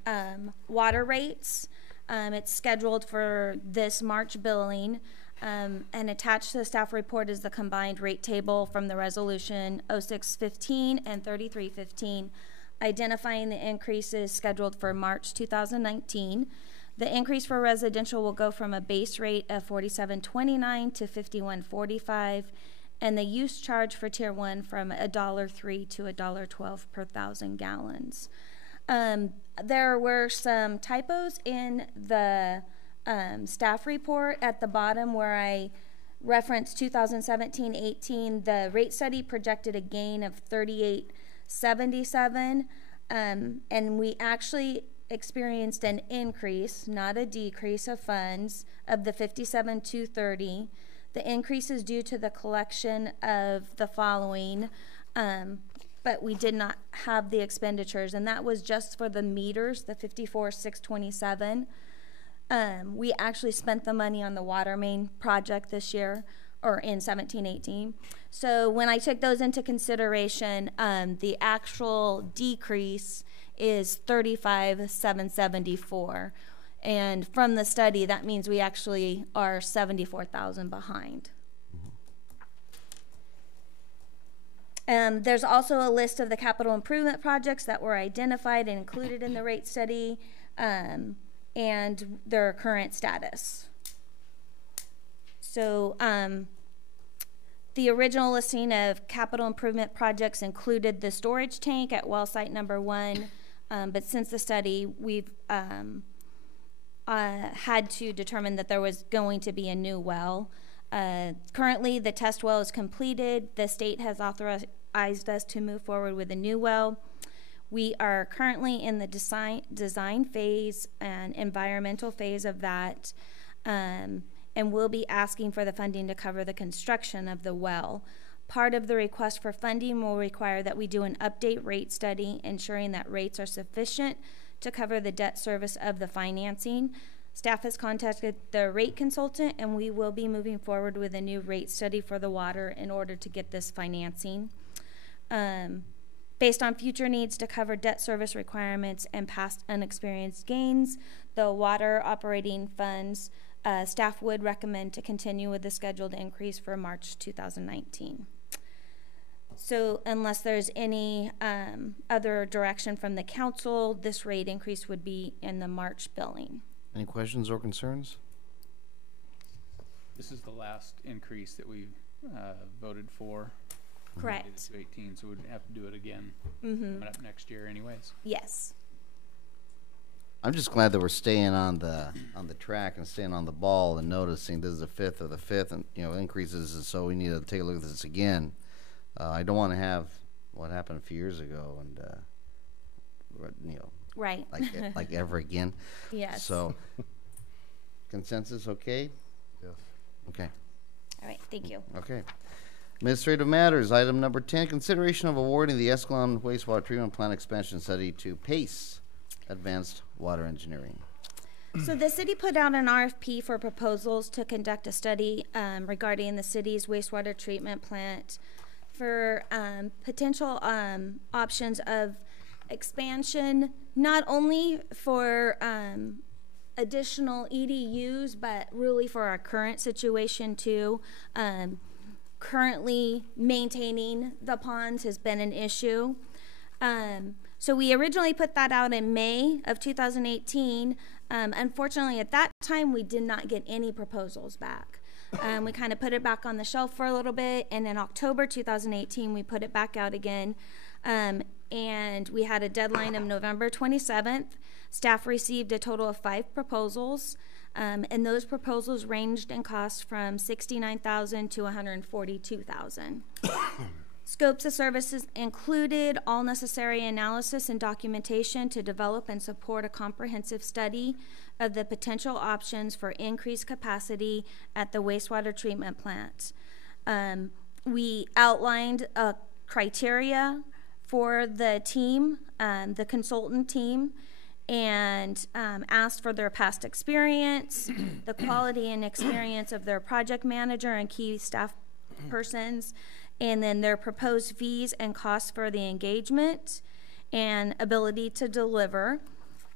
water rates. It's scheduled for this March billing. And attached to the staff report is the combined rate table from the resolution 0615 and 3315, identifying the increases scheduled for March 2019. The increase for residential will go from a base rate of $47.29 to $51.45, and the use charge for Tier 1 from $1.03 to $1.12 per 1,000 gallons. There were some typos in the staff report at the bottom where I referenced 2017-18. The rate study projected a gain of $38.77, and we actually experienced an increase, not a decrease, of funds of the $57,230. The increase is due to the collection of the following, but we did not have the expenditures, and that was just for the meters, the $54,627. We actually spent the money on the water main project this year, or in 17-18. So when I took those into consideration, the actual decrease is $35,774. And from the study, that means we actually are $74,000 behind. There's also a list of the capital improvement projects that were identified and included in the rate study, and their current status. So the original listing of capital improvement projects included the storage tank at well site number 1, but since the study, we've had to determine that there was going to be a new well. Currently, the test well is completed. The state has authorized us to move forward with a new well. We are currently in the design phase and environmental phase of that, and we'll be asking for the funding to cover the construction of the well. Part of the request for funding will require that we do an update rate study, ensuring that rates are sufficient to cover the debt service of the financing. Staff has contacted the rate consultant, and we will be moving forward with a new rate study for the water in order to get this financing. Based on future needs to cover debt service requirements and past unexperienced gains, the water operating funds, staff would recommend to continue with the scheduled increase for March 2019. So unless there's any other direction from the council, this rate increase would be in the March billing. Any questions or concerns? This is the last increase that we voted for. Correct. We did it to 18, so we'd have to do it again Mm-hmm. coming up next year anyways. Yes. I'm just glad that we're staying on the track and staying on the ball and noticing this is the 5th of the 5th, and increases, and so we need to take a look at this again. I don't want to have what happened a few years ago, and Right. like ever again. Yes. So, consensus, okay? Yes. Okay. All right. Thank you. Okay. Administrative matters, item number 10, consideration of awarding the Escalon wastewater treatment plant expansion study to PACE Advanced Water Engineering. So the city put out an RFP for proposals to conduct a study regarding the city's wastewater treatment plant for potential options of expansion, not only for additional EDUs, but really for our current situation too. Currently maintaining the ponds has been an issue. So we originally put that out in May of 2018. Unfortunately, at that time, we did not get any proposals back. We kind of put it back on the shelf for a little bit, and in October 2018, we put it back out again. And we had a deadline of November 27th. Staff received a total of 5 proposals, and those proposals ranged in cost from $69,000 to $142,000. Scopes of services included all necessary analysis and documentation to develop and support a comprehensive study of the potential options for increased capacity at the wastewater treatment plant. We outlined a criteria for the team, the consultant team, and asked for their past experience, the quality and experience of their project manager and key staff persons, and then their proposed fees and costs for the engagement and ability to deliver.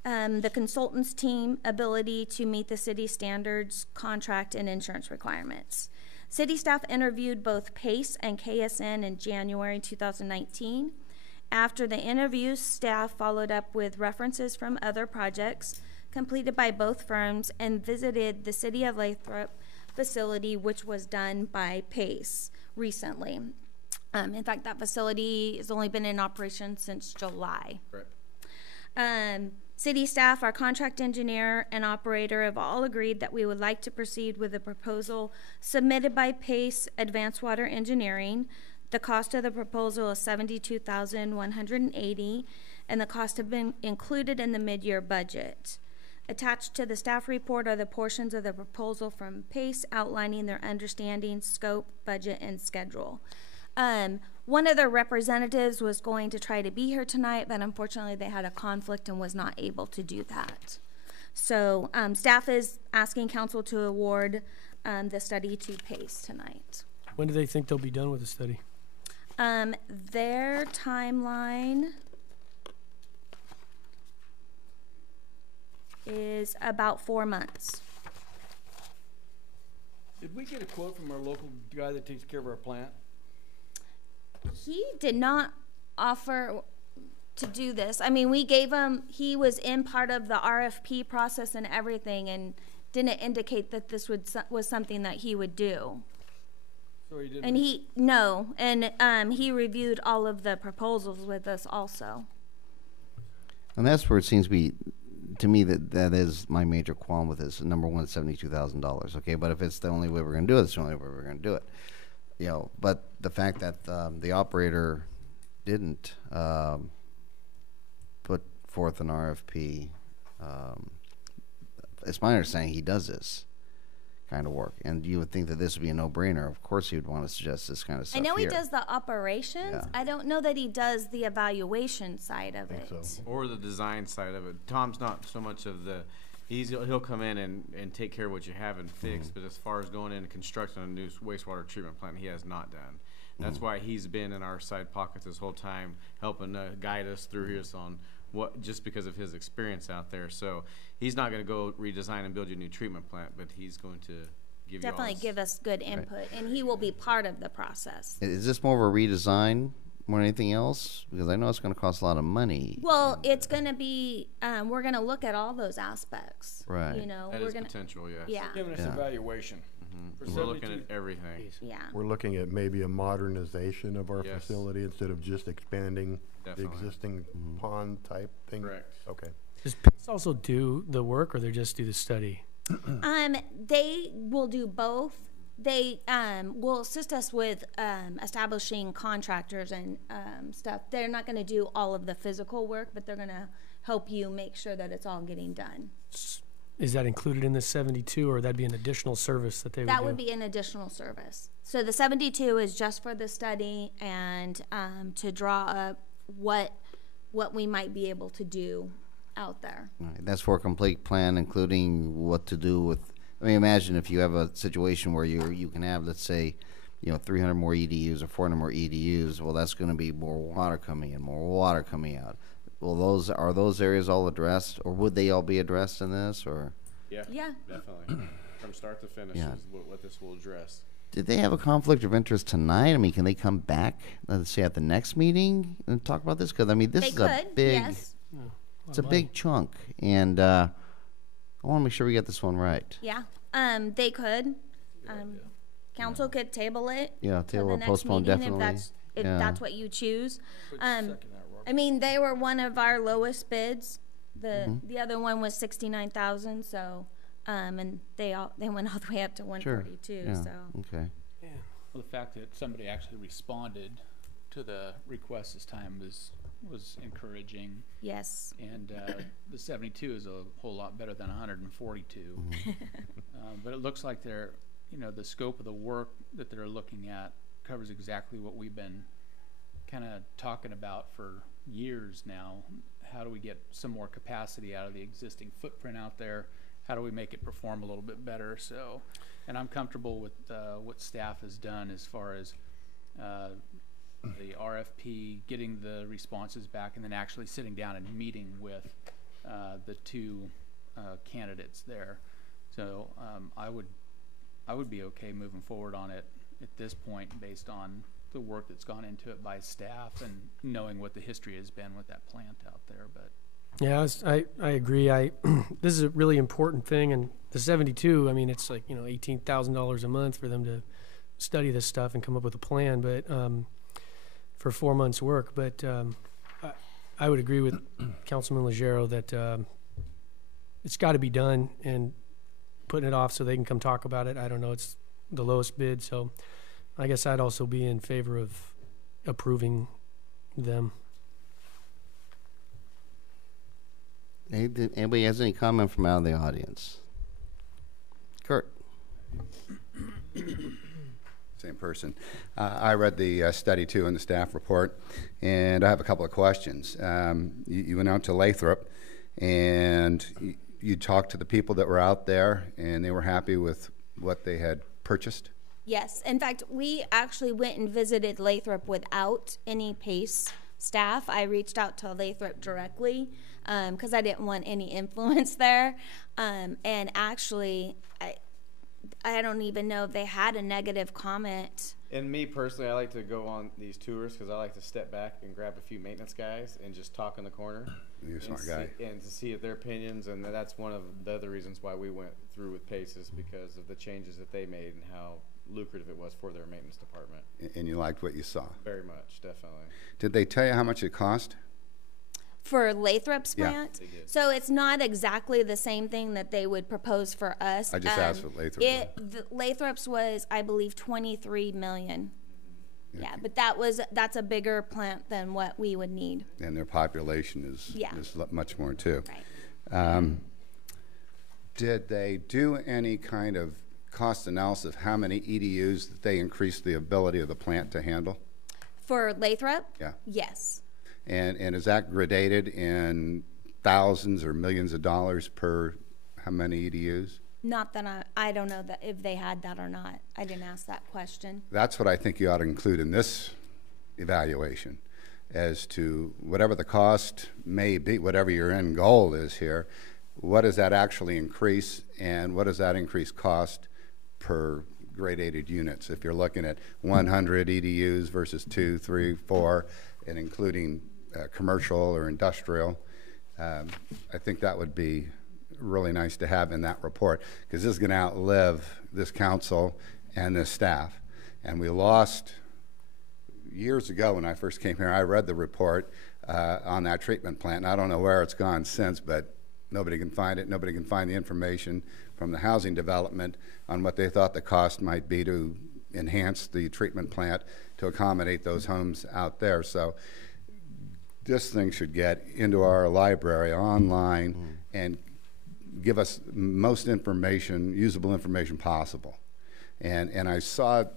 The consultants team ability to meet the city standards, contract, and insurance requirements. City staff interviewed both PACE and KSN in January 2019. After the interviews, staff followed up with references from other projects completed by both firms and visited the City of Lathrop facility, which was done by PACE recently. In fact, that facility has only been in operation since July. Correct. City staff, our contract engineer, and operator have all agreed that we would like to proceed with the proposal submitted by PACE Advanced Water Engineering. The cost of the proposal is $72,180, and the cost have been included in the mid-year budget. Attached to the staff report are the portions of the proposal from PACE outlining their understanding, scope, budget, and schedule. One of their representatives was going to try to be here tonight, but unfortunately they had a conflict and was not able to do that. So staff is asking council to award the study to PACE tonight. When do they think they'll be done with the study? Their timeline is about 4 months. Did we get a quote from our local guy that takes care of our plant? He did not offer to do this. I mean, we gave him, he was in part of the RFP process and everything, and didn't indicate that this was something that he would do. So he didn't. And he reviewed all of the proposals with us also. And that's where it seems to be, to me, that is my major qualm with this. Number one, $72,000. Okay, but if it's the only way we're going to do it, it's the only way we're going to do it. You know, but the fact that the operator didn't put forth an RFP, it's my understanding he does this kind of work, and you would think that this would be a no-brainer. Of course, he would want to suggest this kind of stuff. I know he here. does the operations. Yeah. I don't know that he does the evaluation side of it. so. Or the design side of it. Tom's not so much of the, he'll come in and take care of what you have and fix, but as far as going in and constructing a new wastewater treatment plant, he has not done. That's why he's been in our side pocket this whole time, helping guide us through this on what, just because of his experience out there. So he's not going to go redesign and build you a new treatment plant, but he's going to give Definitely you all give us good input, and he will be part of the process. Is this more of a redesign more than anything else? Because I know it's going to cost a lot of money. Well, it's going to be, we're going to look at all those aspects. Right. You know, that we're is going to, potential, yes. yeah, Giving us Yeah. evaluation. For We're looking at 72 everything. yeah. We're looking at maybe a modernization of our Yes. facility instead of just expanding Definitely. the existing pond type thing? Correct. Okay. Does PACE also do the work, or they just do the study? They will do both. They will assist us with establishing contractors and stuff. They're not going to do all of the physical work, but they're going to help you make sure that it's all getting done. Is that included in the 72, or would that be an additional service that they would do? That would be an additional service. So the 72 is just for the study and to draw up what we might be able to do out there. All right, that's for a complete plan, including what to do with, I mean, imagine if you have a situation where you can have, let's say, 300 more EDUs or 400 more EDUs, well, that's going to be more water coming in, more water coming out. Well, are those areas all addressed, or would they all be addressed in this, or? Yeah, Yeah. definitely. From start to finish Yeah. is what this will address. Did they have a conflict of interest tonight? I mean, can they come back, let's say, at the next meeting and talk about this? Because, I mean, this They is a could, big, yes. it's a big chunk, and I want to make sure we get this one right. Yeah, they could. Council could table it. Yeah, to table the or next postpone, meeting definitely. If Yeah. that's what you choose. I mean, they were one of our lowest bids. The other one was 69,000. So, and they went all the way up to 142. Yeah. So Okay. Well, the fact that somebody actually responded to the request this time was encouraging. yes, And the 72 is a whole lot better than 142. But it looks like the scope of the work that they're looking at covers exactly what we've been kind of talking about for years now. How do we get some more capacity out of the existing footprint out there? How do we make it perform a little bit better? So, and I'm comfortable with what staff has done as far as the RFP, getting the responses back, and then actually sitting down and meeting with the two candidates there. So I would be okay moving forward on it at this point based on the work that's gone into it by staff and knowing what the history has been with that plant out there. But Yeah, I agree. This is a really important thing, and the 72. I mean, it's like $18,000 a month for them to study this stuff and come up with a plan, but for 4 months' work. But I would agree with Councilman Legero that it's got to be done, and putting it off so they can come talk about it. I don't know. It's the lowest bid, so I guess I'd also be in favor of approving them. Anybody has any comment from out of the audience? Kurt. Same person. I read the study too in the staff report, and I have a couple of questions. You went out to Lathrop, and you talked to the people that were out there, and they were happy with what they had purchased? yes. In fact, we actually went and visited Lathrop without any PACE staff. I reached out to Lathrop directly because I didn't want any influence there. And actually, I don't even know if they had a negative comment. And me personally, I like to go on these tours because I like to step back and grab a few maintenance guys and just talk in the corner. You're a smart guy. And to see their opinions, and that's one of the other reasons why we went through with PACES, because of the changes that they made and how lucrative it was for their maintenance department. And you liked what you saw? Very much, definitely. Did they tell you how much it cost? For Lathrop's Yeah. plant? They did. So it's not exactly the same thing that they would propose for us. I just asked what Lathrop was. Lathrop's was, I believe, 23 million. Yeah, but that's a bigger plant than what we would need. And their population is much more too. Right. Did they do any kind of cost analysis of how many EDUs that they increased the ability of the plant to handle? For Lathrop? Yeah. Yes. And is that gradated in thousands or millions of dollars per how many EDUs? Not that I don't know that if they had that or not. I didn't ask that question. That's what I think you ought to include in this evaluation, as to whatever the cost may be, whatever your end goal is here, what does that actually increase, and what does that increase cost per gradated units? If you're looking at 100 EDUs versus 2, 3, 4, and including commercial or industrial, I think that would be really nice to have in that report, because this is going to outlive this council and this staff. And we lost, years ago when I first came here, I read the report on that treatment plant, and I don't know where it's gone since, but nobody can find it. Nobody can find the information from the housing development on what they thought the cost might be to enhance the treatment plant to accommodate those homes out there. So this thing should get into our library online and give us most information, usable information possible. And I saw it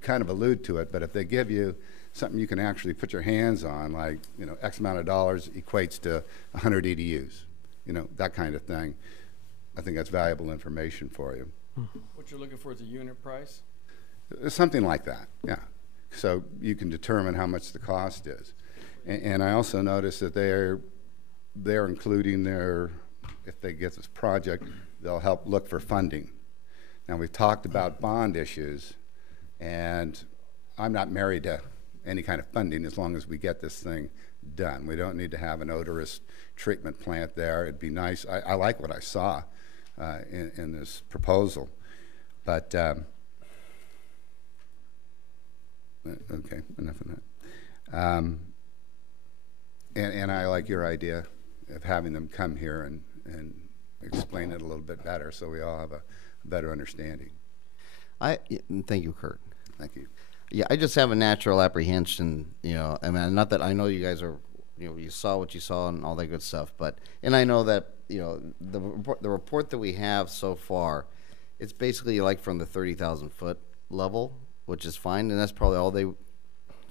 kind of allude to it, but if they give you something you can actually put your hands on, like, you know, X amount of dollars equates to 100 EDUs, you know, that kind of thing. I think that's valuable information for you. What you're looking for is a unit price? Something like that, yeah. So you can determine how much the cost is. And I also noticed that they're including their, if they get this project, they'll help look for funding. Now, we've talked about bond issues, and I'm not married to any kind of funding as long as we get this thing done. We don't need to have an odorous treatment plant there. It'd be nice. I like what I saw in this proposal, but okay, enough of that. And I like your idea of having them come here and explain it a little bit better, so we all have a better understanding. Thank you, Kurt. Thank you. Yeah, I just have a natural apprehension, you know, I mean, not that I know you guys are, you know, you saw what you saw and all that good stuff, but, and I know that, you know, the report that we have so far, it's basically like from the 30,000 foot level, which is fine, and that's probably all they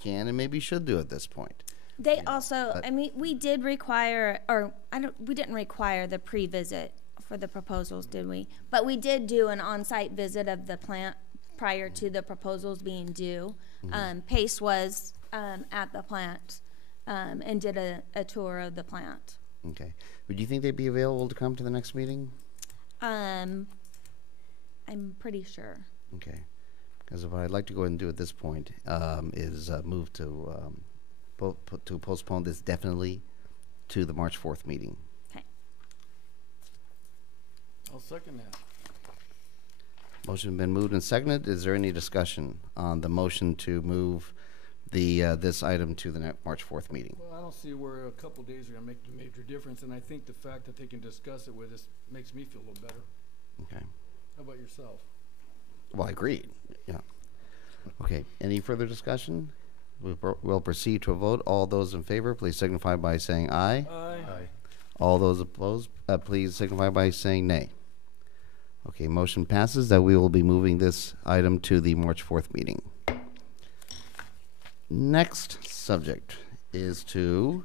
can and maybe should do at this point. They also, I mean, we did require, or we didn't require the pre-visit for the proposals, did we? But we did do an on-site visit of the plant prior to the proposals being due. Pace was at the plant and did a tour of the plant. Okay. Would you think they'd be available to come to the next meeting? I'm pretty sure. Okay. Because what I'd like to go ahead and do at this point is move to postpone this definitely to the March 4th meeting. Okay. I'll second that. Motion been moved and seconded. Is there any discussion on the motion to move the this item to the March 4th meeting? Well, I don't see where a couple days are going to make a major difference, and I think the fact that they can discuss it with us makes me feel a little better. Okay. How about yourself? Well, I agree. Yeah. Okay. Any further discussion? We'll proceed to a vote. All those in favor, please signify by saying aye. Aye. Aye. All those opposed, please signify by saying nay. Okay, motion passes that we will be moving this item to the March 4th meeting. Next subject is to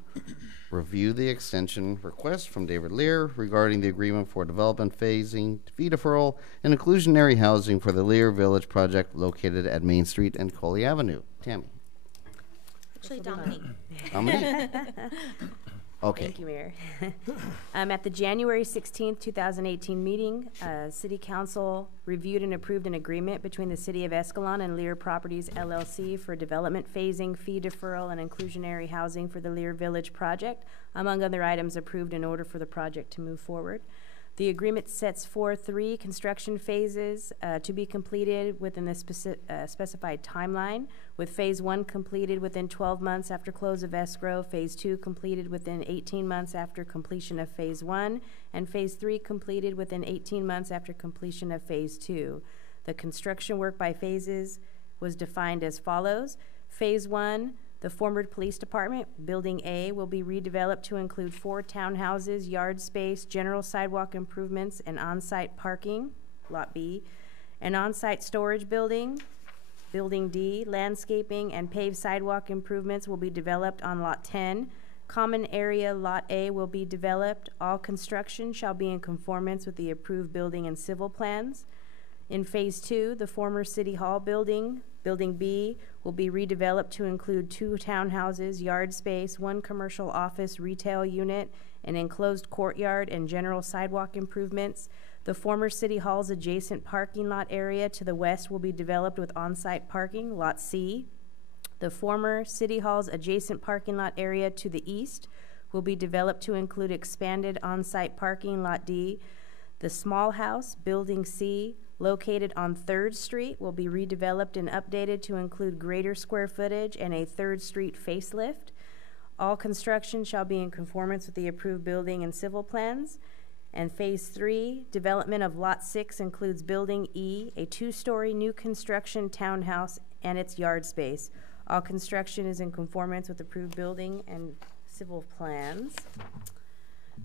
review the extension request from David Lear regarding the agreement for development phasing, fee deferral, and inclusionary housing for the Lear Village project located at Main Street and Coley Avenue. Tammy. Actually, Dominique. Dominique. Okay. Thank you, Mayor. At the January 16th, 2018 meeting, City Council reviewed and approved an agreement between the City of Escalon and Lear Properties LLC for development phasing, fee deferral, and inclusionary housing for the Lear Village project, among other items approved in order for the project to move forward. The agreement sets forth 3 construction phases to be completed within the specified timeline, with Phase 1 completed within 12 months after close of escrow, Phase 2 completed within 18 months after completion of Phase 1, and Phase 3 completed within 18 months after completion of Phase 2. The construction work by phases was defined as follows. Phase 1, the former police department, Building A, will be redeveloped to include 4 townhouses, yard space, general sidewalk improvements, and on-site parking, Lot B, an on-site storage building, Building D, landscaping and paved sidewalk improvements will be developed on Lot 10. Common area Lot A will be developed. All construction shall be in conformance with the approved building and civil plans. In Phase 2, the former City Hall building, Building B, will be redeveloped to include 2 townhouses, yard space, 1 commercial office retail unit, an enclosed courtyard, and general sidewalk improvements. The former City Hall's adjacent parking lot area to the west will be developed with on-site parking, Lot C. The former City Hall's adjacent parking lot area to the east will be developed to include expanded on-site parking, Lot D. The small house, Building C, located on 3rd Street, will be redeveloped and updated to include greater square footage and a 3rd Street facelift. All construction shall be in conformance with the approved building and civil plans. And Phase 3, development of Lot 6 includes Building E, a 2-story new construction townhouse and its yard space. All construction is in conformance with approved building and civil plans.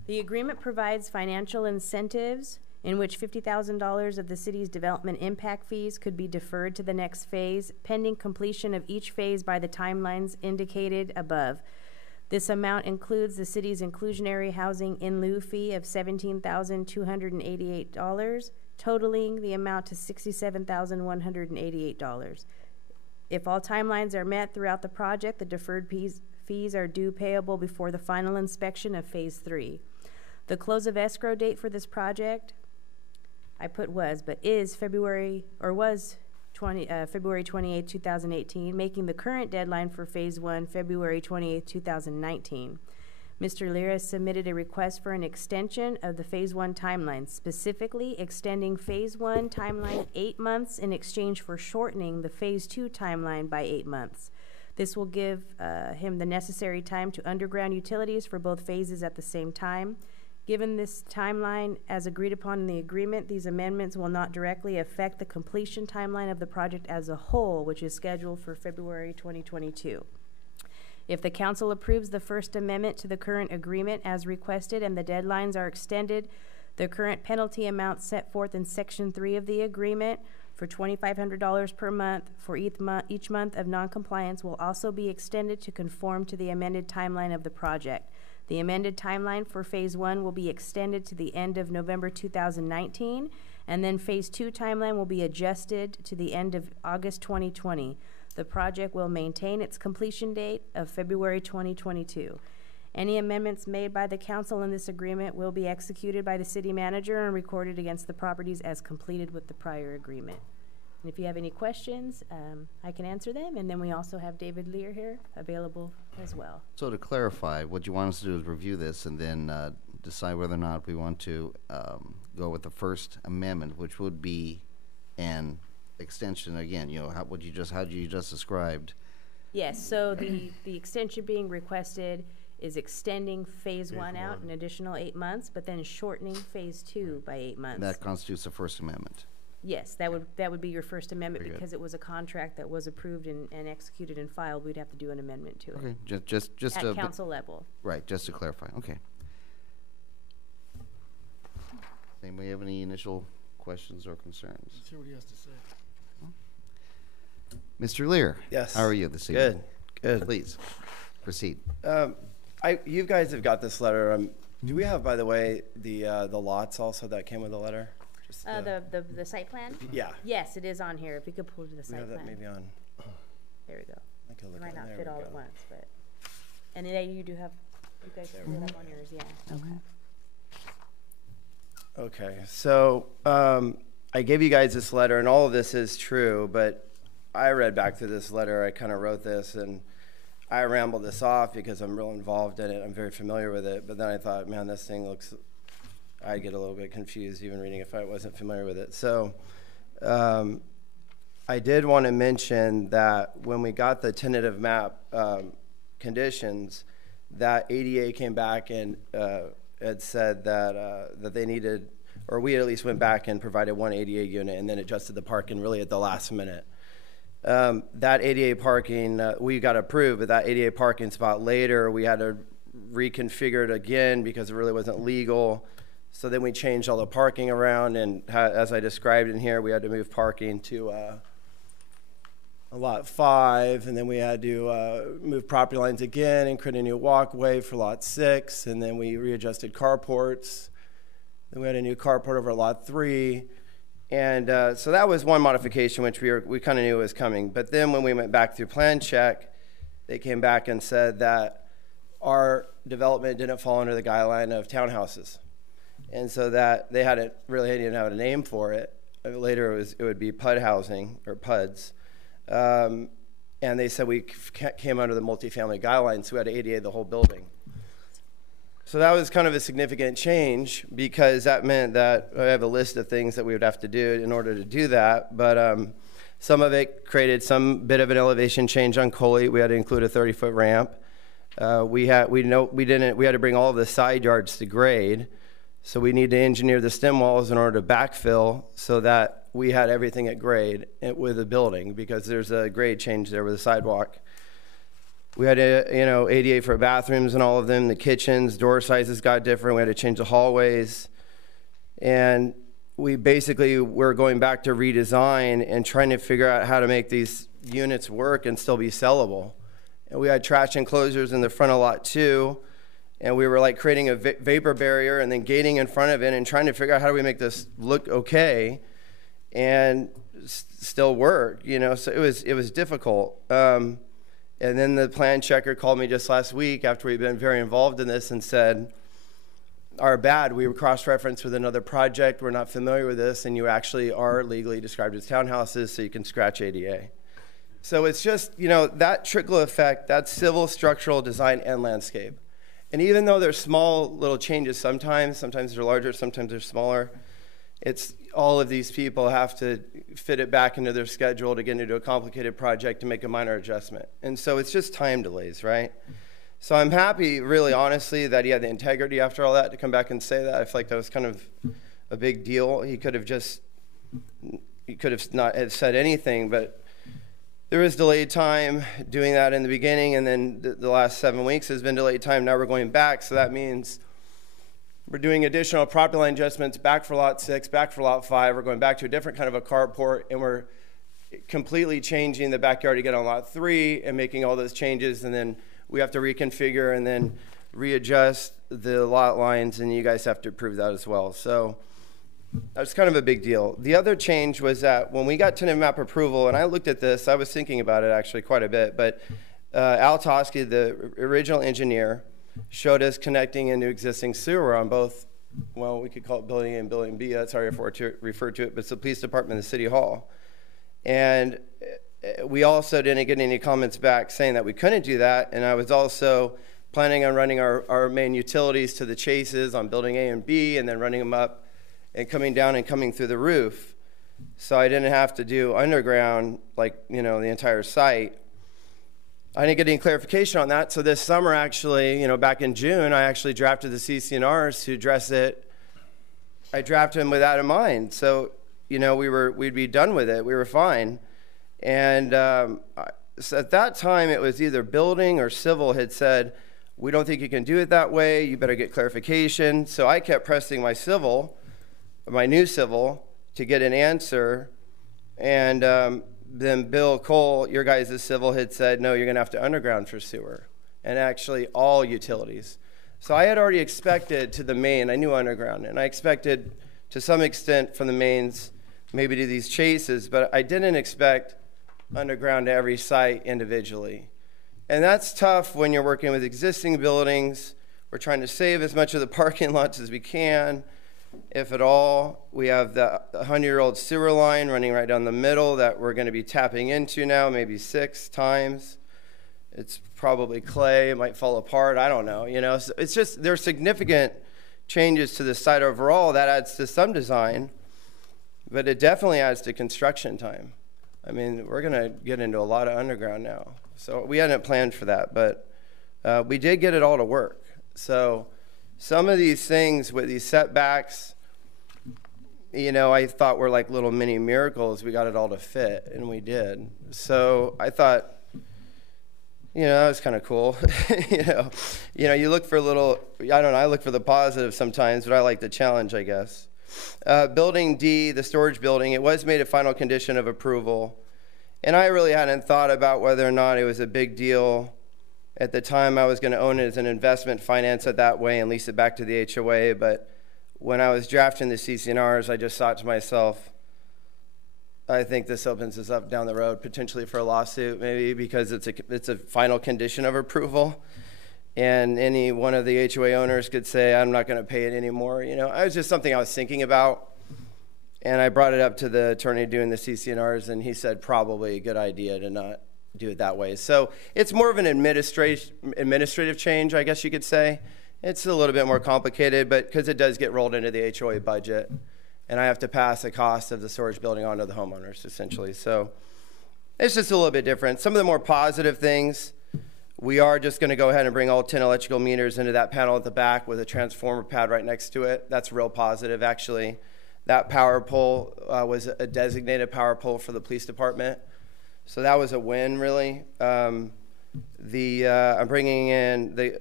The agreement provides financial incentives in which $50,000 of the city's development impact fees could be deferred to the next phase, pending completion of each phase by the timelines indicated above. This amount includes the city's inclusionary housing in lieu fee of $17,288, totaling the amount to $67,188. If all timelines are met throughout the project, the deferred fees are due payable before the final inspection of Phase 3. The close of escrow date for this project, I put was, but is February 28, 2018, making the current deadline for Phase 1 February 28, 2019. Mr. Lira submitted a request for an extension of the Phase 1 timeline, specifically extending Phase 1 timeline 8 months in exchange for shortening the Phase 2 timeline by 8 months. This will give him the necessary time to underground utilities for both phases at the same time. Given this timeline as agreed upon in the agreement, these amendments will not directly affect the completion timeline of the project as a whole, which is scheduled for February 2022. If the council approves the first amendment to the current agreement as requested and the deadlines are extended, the current penalty amount set forth in Section 3 of the agreement for $2,500 per month for each month of noncompliance will also be extended to conform to the amended timeline of the project. The amended timeline for Phase 1 will be extended to the end of November 2019, and then Phase 2 timeline will be adjusted to the end of August 2020. The project will maintain its completion date of February 2022. Any amendments made by the council in this agreement will be executed by the city manager and recorded against the properties as completed with the prior agreement. And if you have any questions, I can answer them. And then we also have David Lear here available as well. So to clarify, what you want us to do is review this and then decide whether or not we want to go with the first amendment, which would be an extension again. You know, how you just described. Yes. So the extension being requested is extending Phase 1 out an additional 8 months, but then shortening Phase 2 by 8 months. And that constitutes the First Amendment. Yes, that would be your first amendment. Very because good. It was a contract that was approved and executed and filed. We'd have to do an amendment to it. Okay, just at council level. Right, just to clarify. Okay. Anybody have any initial questions or concerns? Let's hear what he has to say. Mr. Lear. Yes. How are you this evening? Good. Please proceed. You guys have got this letter. Do we have, by the way, the lots also that came with the letter? Just The site plan? Yeah. Yes, it is on here. If we could pull to the We site have that plan. maybe on. There we go. I could look It might at it. not There fit we all go. at once, but. And then you do have, you guys do have on yours, yeah. Okay. Okay, so I gave you guys this letter, and all of this is true, but I read back through this letter. I kind of wrote this, and I rambled this off because I'm real involved in it. I'm very familiar with it, but then I thought, man, this thing looks, I'd get a little bit confused even reading if I wasn't familiar with it. So I did want to mention that when we got the tentative map conditions, that ADA came back and had said that they needed, or we at least went back and provided one ADA unit and then adjusted the parking really at the last minute. That ADA parking, we got approved, but that ADA parking spot later, we had to reconfigure it again because it really wasn't legal. So then we changed all the parking around, and as I described in here, we had to move parking to lot 5, and then we had to move property lines again and create a new walkway for lot 6, and then we readjusted carports. Then we had a new carport over at lot 3. And so that was one modification, which we kind of knew was coming. But then when we went back through plan check, they came back and said that our development didn't fall under the guideline of townhouses. And so that they didn't have a name for it. Later it would be PUD housing, or PUDs. And they said we came under the multifamily guidelines, so we had to ADA the whole building. So that was kind of a significant change because that meant that I have a list of things that we would have to do in order to do that. But some of it created some bit of an elevation change on Coley. We had to include a 30-foot ramp. We had to bring all of the side yards to grade. So we need to engineer the stem walls in order to backfill so that we had everything at grade with the building because there's a grade change there with the sidewalk. We had to, ADA for bathrooms and all of them, the kitchens, door sizes got different. We had to change the hallways. And we basically were going back to redesign and trying to figure out how to make these units work and still be sellable. And we had trash enclosures in the front of lot 2, and we were like creating a vapor barrier and then gating in front of it and trying to figure out how do we make this look okay and still work, you know. So it was difficult. And then the plan checker called me just last week after we'd been very involved in this and said, "Our bad, we were cross-referenced with another project, we're not familiar with this, and you actually are legally described as townhouses, so you can scratch ADA." So it's just, you know, that trickle effect, that's civil, structural, design, and landscape. And even though there's small little changes sometimes they're larger, sometimes they're smaller, it's all of these people have to fit it back into their schedule to get into a complicated project to make a minor adjustment. And so it's just time delays, right? So I'm happy, really honestly, that he had the integrity after all that to come back and say that. I feel like that was kind of a big deal. He could have not have said anything, but there was delayed time doing that in the beginning, and then the last 7 weeks has been delayed time. Now we're going back, so that means we're doing additional property line adjustments back for lot 6, back for lot 5. We're going back to a different kind of a carport, and we're completely changing the backyard again on lot 3 and making all those changes, and then we have to reconfigure and then readjust the lot lines, and you guys have to approve that as well. So that's kind of a big deal. The other change was that when we got tentative map approval, and I looked at this, I was thinking about it actually quite a bit, but Al Tosky, the original engineer, showed us connecting into existing sewer on both, well, we could call it building A and building B, that's how I refer to it, but it's the police department and the city hall. And we also didn't get any comments back saying that we couldn't do that, and I was also planning on running our main utilities to the chases on building A and B, and then running them up and coming down and coming through the roof. So I didn't have to do underground, like, you know, the entire site. I didn't get any clarification on that. So this summer, actually, you know, back in June, I actually drafted the CCNRs to address it. I drafted them with that in mind. So, you know, we'd be done with it. We were fine. And so at that time, it was either building or civil had said, "We don't think you can do it that way. You better get clarification." So I kept pressing my new civil, to get an answer. And then Bill Cole, your guys' civil, had said, "No, you're going to have to underground for sewer," and actually all utilities. So I had already expected to the main, I knew underground, and I expected to some extent from the mains maybe to these chases, but I didn't expect underground to every site individually. And that's tough when you're working with existing buildings. We're trying to save as much of the parking lots as we can, if at all. We have the 100-year-old sewer line running right down the middle that we're going to be tapping into now, maybe 6 times. It's probably clay, it might fall apart, I don't know, you know. So it's just, there's significant changes to the site overall. That adds to some design, but it definitely adds to construction time. I mean, we're going to get into a lot of underground now. So we hadn't planned for that, but we did get it all to work. So some of these things with these setbacks, you know, I thought were like little mini miracles. We got it all to fit, and we did. So I thought, you know, that was kind of cool. you know, you look for a little, I don't know, I look for the positive sometimes, but I like the challenge, I guess. Building D, the storage building, it was made a final condition of approval. And I really hadn't thought about whether or not it was a big deal. At the time, I was going to own it as an investment, finance it that way, and lease it back to the HOA. But when I was drafting the CCNRs, I just thought to myself, I think this opens us up down the road, potentially for a lawsuit, maybe, because it's a final condition of approval. And any one of the HOA owners could say, "I'm not going to pay it anymore." You know, it was just something I was thinking about. And I brought it up to the attorney doing the CCNRs, and he said probably a good idea to not do it that way. So it's more of an administrative change, I guess you could say. It's a little bit more complicated, but because it does get rolled into the HOA budget, and I have to pass the cost of the storage building on to the homeowners, essentially. So it's just a little bit different. Some of the more positive things, we are just going to go ahead and bring all 10 electrical meters into that panel at the back with a transformer pad right next to it. That's real positive, actually. That power pole was a designated power pole for the police department. So that was a win, really. I'm bringing in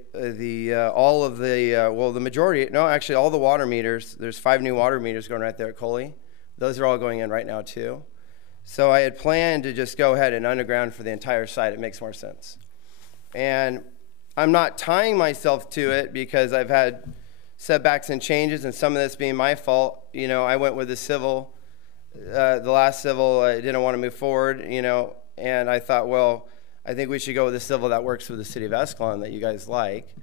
all of the majority, no, actually all the water meters. There's 5 new water meters going right there at Coley. Those are all going in right now too. So I had planned to just go ahead and underground for the entire site. It makes more sense. And I'm not tying myself to it because I've had setbacks and changes, and some of this being my fault. You know, I went with the civil, the last civil, I didn't want to move forward, you know, and I thought, well, I think we should go with the civil that works for the city of Escalon that you guys like.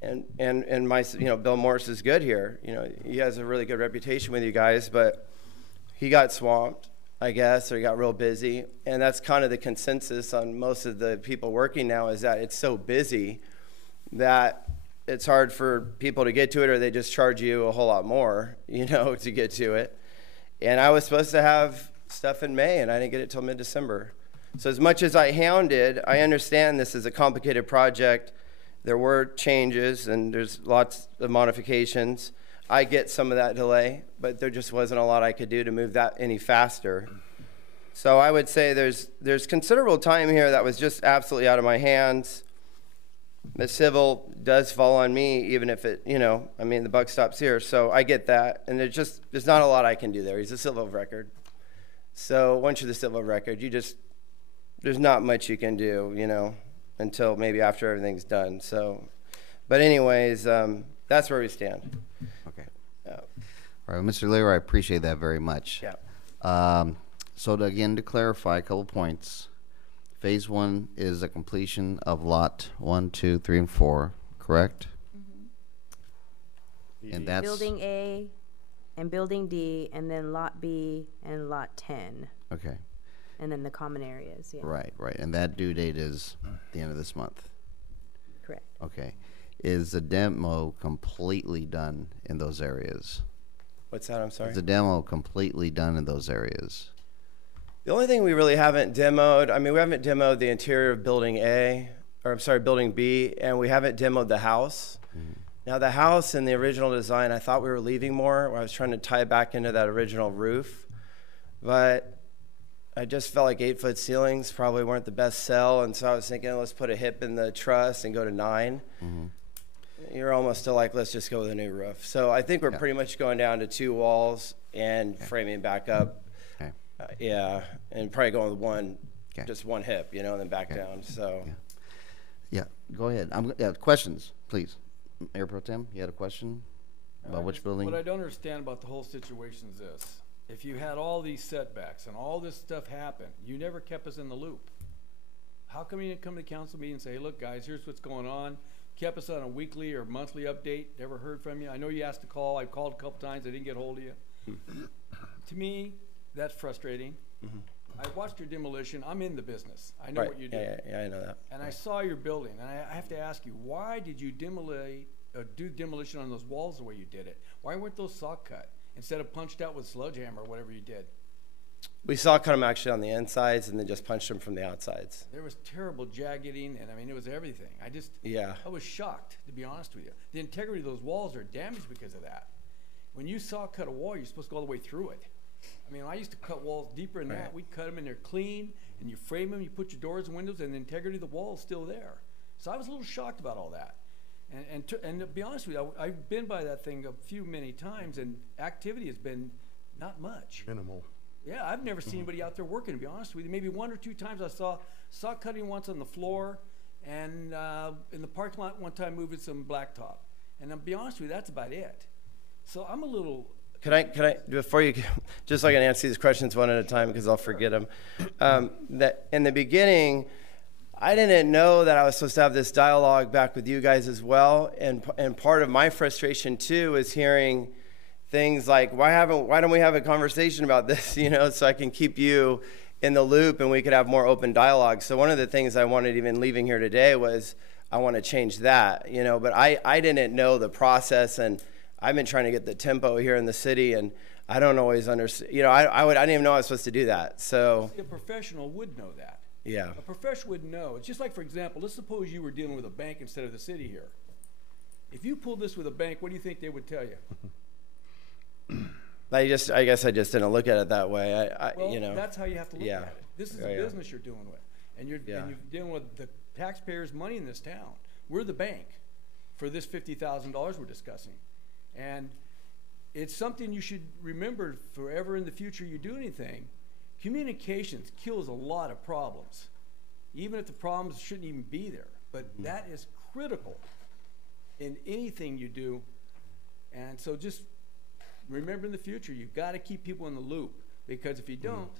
And my, you know, Bill Morris is good here. You know, he has a really good reputation with you guys, but he got swamped, I guess, or he got real busy. And that's kind of the consensus on most of the people working now, is that it's so busy that it's hard for people to get to it, or they just charge you a whole lot more, you know, to get to it. And I was supposed to have stuff in May, and I didn't get it till mid-December. So as much as I hounded, I understand this is a complicated project. There were changes, and there's lots of modifications. I get some of that delay, but there just wasn't a lot I could do to move that any faster. So I would say there's considerable time here that was just absolutely out of my hands. The civil does fall on me, even if it, you know, I mean, the buck stops here. So I get that. And there's not a lot I can do there. He's a civil of record. So once you're the civil of record, there's not much you can do, you know, until maybe after everything's done. So, but anyways, that's where we stand. Okay. Yeah. All right, well, Mr. Lear, I appreciate that very much. Yeah. So to clarify a couple points. Phase 1 is a completion of lot 1, 2, 3, and 4, correct? Mm-hmm. And that's Building A and Building D, and then Lot B and Lot 10. okay. And then the common areas, yeah. Right. And that due date is the end of this month. Correct. Okay. Is the demo completely done in those areas? What's that? I'm sorry. Is the demo completely done in those areas? The only thing we really haven't demoed, I mean, we haven't demoed the interior of Building Building B, and we haven't demoed the house. Now, the house in the original design, I thought we were leaving more. I was trying to tie it back into that original roof, but I just felt like 8-foot ceilings probably weren't the best sell, and so I was thinking, let's put a hip in the truss and go to 9. Mm-hmm. You're almost still like, let's just go with a new roof. So I think we're pretty much going down to 2 walls and framing back up. Okay. Yeah, and probably going with just one hip, you know, and then back down. So, Yeah, go ahead. Questions, please. Mayor Pro Tem, you had a question about which building? What I don't understand about the whole situation is this. If you had all these setbacks and all this stuff happen, you never kept us in the loop. How come you didn't come to council meeting and say, hey, look, guys, here's what's going on? Kept us on a weekly or monthly update. Never heard from you. I know you asked to call. I called a couple times. I didn't get hold of you. To me, that's frustrating. Mm-hmm. I watched your demolition. I'm in the business. I know what you do. Yeah, I know that. And I saw your building, and I have to ask you, why did you do demolition on those walls the way you did it? Why weren't those saw cut instead of punched out with sledgehammer or whatever you did? We saw cut them actually on the insides and then just punched them from the outsides. There was terrible jaggeding, and I mean, it was everything. I was shocked, to be honest with you. The integrity of those walls are damaged because of that. When you saw cut a wall, you're supposed to go all the way through it. I mean, I used to cut walls deeper than that. We'd cut them and they're clean, and you frame them, you put your doors and windows, and the integrity of the wall is still there. So I was a little shocked about all that. And to be honest with you, I've been by that thing many times, and activity has been not much. Minimal. Yeah, I've never seen anybody out there working, to be honest with you. Maybe 1 or 2 times I saw cutting once on the floor, and in the parking lot one time moving some blacktop. And to be honest with you, that's about it. So I'm a little... Can I, before you, just so I can answer these questions one at a time because I'll forget them. That in the beginning, I didn't know that I was supposed to have this dialogue back with you guys as well. And part of my frustration too is hearing things like, why don't we have a conversation about this, you know, so I can keep you in the loop and we could have more open dialogue. So one of the things I wanted even leaving here today was I want to change that, you know, but I didn't know the process, and I've been trying to get the tempo here in the city, and I don't always understand. You know, I didn't even know I was supposed to do that. So a professional would know that. Yeah. A professional would know. It's just like, for example, let's suppose you were dealing with a bank instead of the city here. If you pulled this with a bank, what do you think they would tell you? I guess I just didn't look at it that way. Well, you know. that's how you have to look at it. This is a business you're dealing with, and you're dealing with the taxpayers' money in this town. We're the bank for this $50,000 we're discussing. And it's something you should remember forever in the future you do anything. Communications kills a lot of problems, even if the problems shouldn't even be there. But that is critical in anything you do. And so just remember in the future, you've got to keep people in the loop, because if you don't,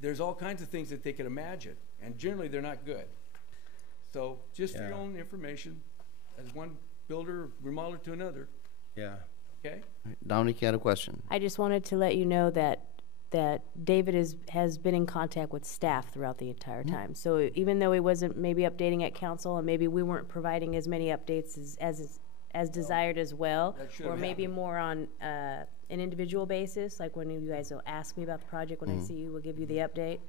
there's all kinds of things that they could imagine, and generally they're not good. So just for your own information, as one builder, remodeler to another. Yeah. Okay? Dominique, you had a question? I just wanted to let you know that David has been in contact with staff throughout the entire time. So even though he wasn't maybe updating at council, and maybe we weren't providing as many updates as desired as well, or maybe more on an individual basis, like when you guys will ask me about the project, when I see you, we'll give you the update.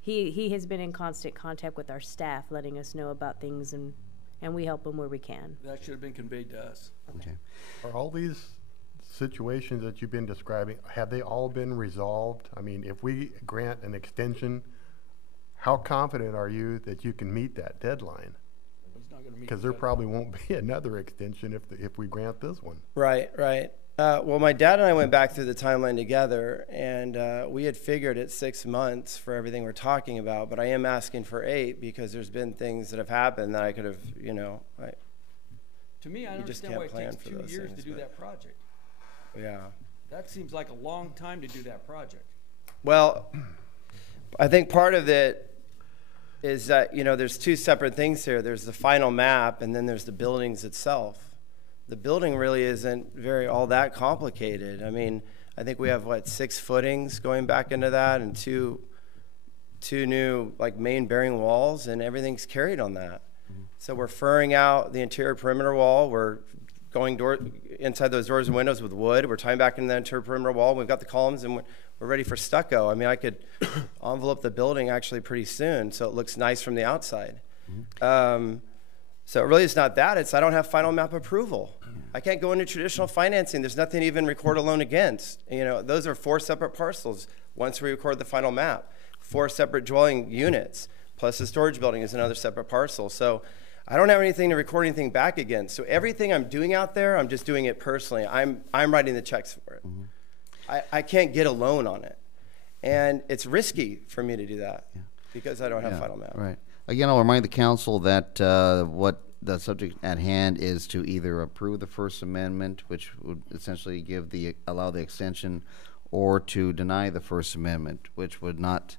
He has been in constant contact with our staff, letting us know about things, and we help him where we can. That should have been conveyed to us. Okay. Are all these situations that you've been describing, have they all been resolved? I mean, if we grant an extension, how confident are you that you can meet that deadline? Because there probably won't be another extension if we grant this one. Right. Well, my dad and I went back through the timeline together, and we had figured it's 6 months for everything we're talking about, but I am asking for 8 because there's been things that have happened that I could have, To me, I don't understand why it takes 2 years to do that project. Yeah. That seems like a long time to do that project. Well, I think part of it is that, there's 2 separate things here. There's the final map, and then there's the buildings itself. The building really isn't all that complicated. I mean, I think we have, 6 footings going back into that, and two new, main bearing walls, and everything's carried on that. So we're furring out the interior perimeter wall. We're going inside those doors and windows with wood. We're tying back into the interior perimeter wall. We've got the columns, and we're ready for stucco. I mean, I could envelope the building actually pretty soon, so it looks nice from the outside. So it really is not that. It's I don't have final map approval. I can't go into traditional financing. There's nothing to even record a loan against. Those are 4 separate parcels once we record the final map. 4 separate dwelling units, plus the storage building is another separate parcel. So I don't have anything to record anything back against. So everything I'm doing out there, I'm just doing it personally. I'm writing the checks for it. I can't get a loan on it. And it's risky for me to do that because I don't have final map. Right. Again, I'll remind the council that what the subject at hand is to either approve the First Amendment, which would essentially allow the extension, or to deny the First Amendment, which would not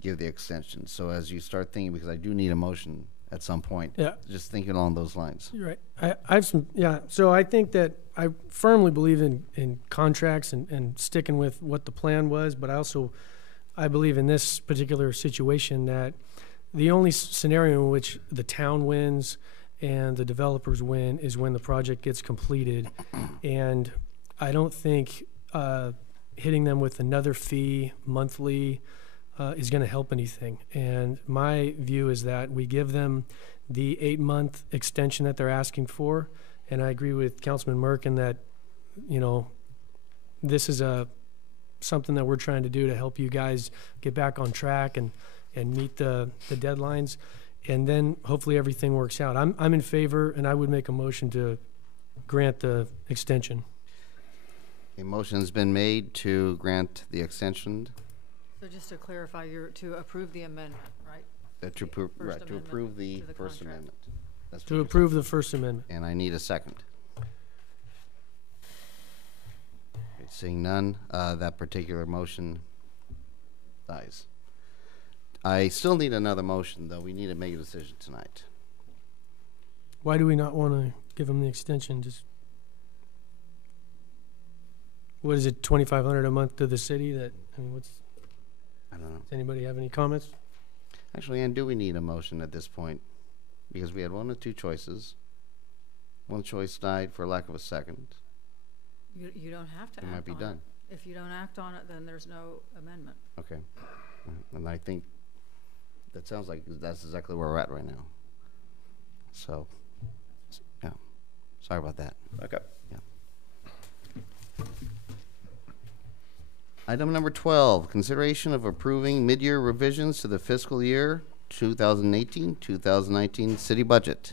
give the extension. So as you start thinking, because I do need a motion at some point, just thinking along those lines. You're right. I have some, so I think that I firmly believe in contracts and sticking with what the plan was, but I believe in this particular situation that the only scenario in which the town wins and the developers win is when the project gets completed. And I don't think hitting them with another fee monthly is going to help anything. And my view is that we give them the 8-month extension that they're asking for. And I agree with Councilman Merkin that, this is something that we're trying to do to help you guys get back on track and meet the deadlines. And then hopefully everything works out. I'm in favor, and I would make a motion to grant the extension. A motion has been made to grant the extension. So just to clarify, you're to approve the amendment, right? To approve the First Amendment. That's to approve the First Amendment. And I need a second. Seeing none, that particular motion dies. I still need another motion, though. We need to make a decision tonight. Why do we not want to give them the extension? Just what is it, $2,500 a month to the city? I don't know. Does anybody have any comments? Actually, Ann, do we need a motion at this point? Because we had 1 of 2 choices. One choice died for lack of a second. You don't have to act on it. It might be done. If you don't act on it, then there's no amendment. Okay. And I think that sounds like that's exactly where we're at right now. So, yeah. Sorry about that. Okay. Yeah. Item number 12, consideration of approving mid-year revisions to the fiscal year 2018-2019 city budget.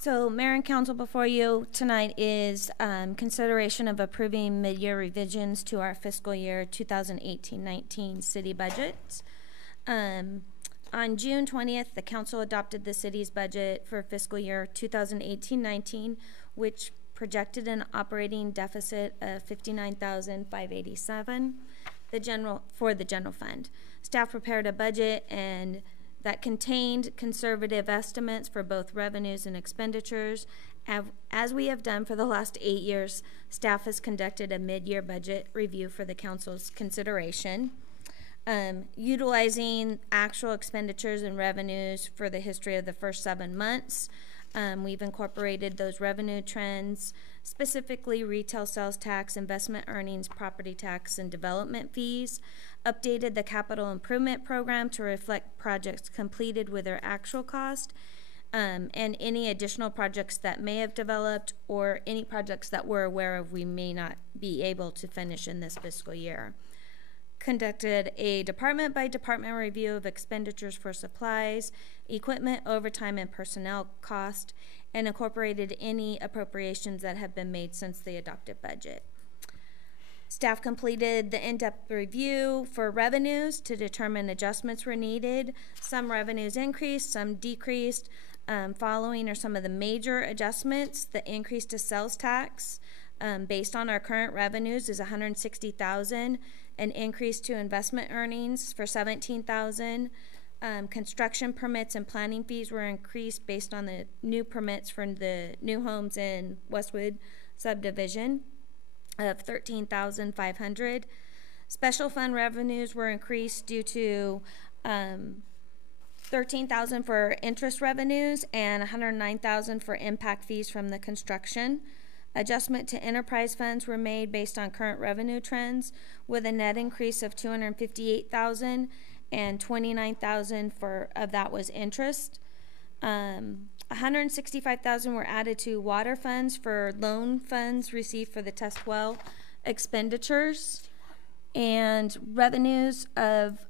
So, Mayor and Council, before you tonight is consideration of approving mid-year revisions to our fiscal year 2018-19 city budget. On June 20th, the council adopted the city's budget for fiscal year 2018-19, which projected an operating deficit of $59,587 for the general fund. Staff prepared a budget and that contained conservative estimates for both revenues and expenditures. As we have done for the last 8 years, staff has conducted a mid-year budget review for the council's consideration. Utilizing actual expenditures and revenues for the history of the first 7 months, we've incorporated those revenue trends, specifically retail sales tax, investment earnings, property tax, and development fees, updated the capital improvement program to reflect projects completed with their actual cost, and any additional projects that may have developed or any projects that we're aware of we may not be able to finish in this fiscal year. Conducted a department-by-department review of expenditures for supplies, equipment, overtime, and personnel cost, and incorporated any appropriations that have been made since the adopted budget. Staff completed the in-depth review for revenues to determine adjustments were needed. Some revenues increased, some decreased. Following are some of the major adjustments. The increase to sales tax, based on our current revenues, is $160,000. An increase to investment earnings for $17,000. Construction permits and planning fees were increased based on the new permits for the new homes in Westwood subdivision of $13,500. Special fund revenues were increased due to $13,000 for interest revenues and $109,000 for impact fees from the construction. Adjustment to enterprise funds were made based on current revenue trends, with a net increase of $258,000 and $29,000 of that was interest. $165,000 were added to water funds for loan funds received for the test well expenditures, and revenues of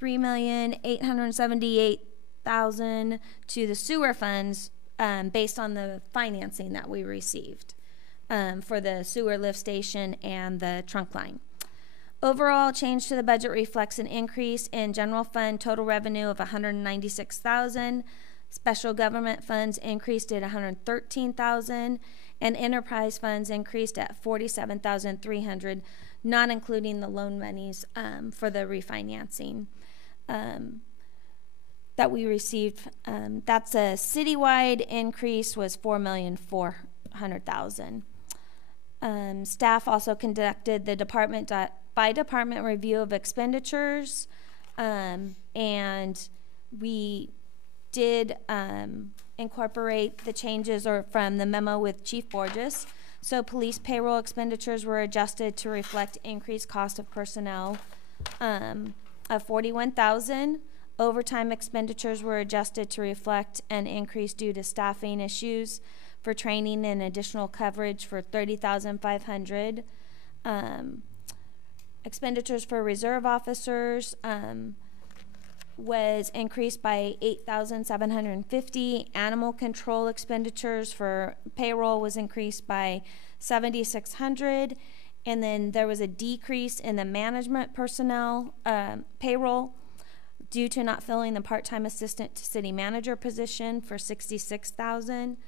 $3,878,000 to the sewer funds based on the financing that we received for the sewer lift station and the trunk line. Overall change to the budget reflects an increase in general fund total revenue of $196,000. Special government funds increased at $113,000, and enterprise funds increased at $47,300, not including the loan monies for the refinancing that we received. That's a citywide increase was $4,400,000. Staff also conducted the department-by-department review of expenditures, and we did incorporate the changes from the memo with Chief Borges. So police payroll expenditures were adjusted to reflect increased cost of personnel of $41,000. Overtime expenditures were adjusted to reflect an increase due to staffing issues for training and additional coverage for $30,500. Expenditures for reserve officers was increased by $8,750. Animal control expenditures for payroll was increased by $7,600, and then there was a decrease in the management personnel payroll due to not filling the part-time assistant to city manager position for $66,000,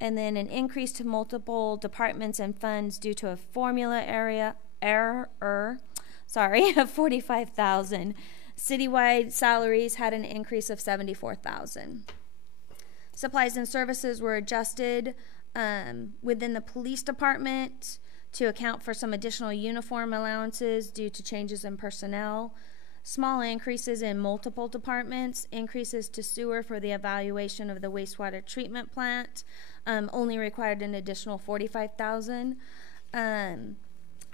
and then an increase to multiple departments and funds due to a formula error of $45,000. Citywide salaries had an increase of $74,000. Supplies and services were adjusted within the police department to account for some additional uniform allowances due to changes in personnel. Small increases in multiple departments, increases to sewer for the evaluation of the wastewater treatment plant, only required an additional $45,000.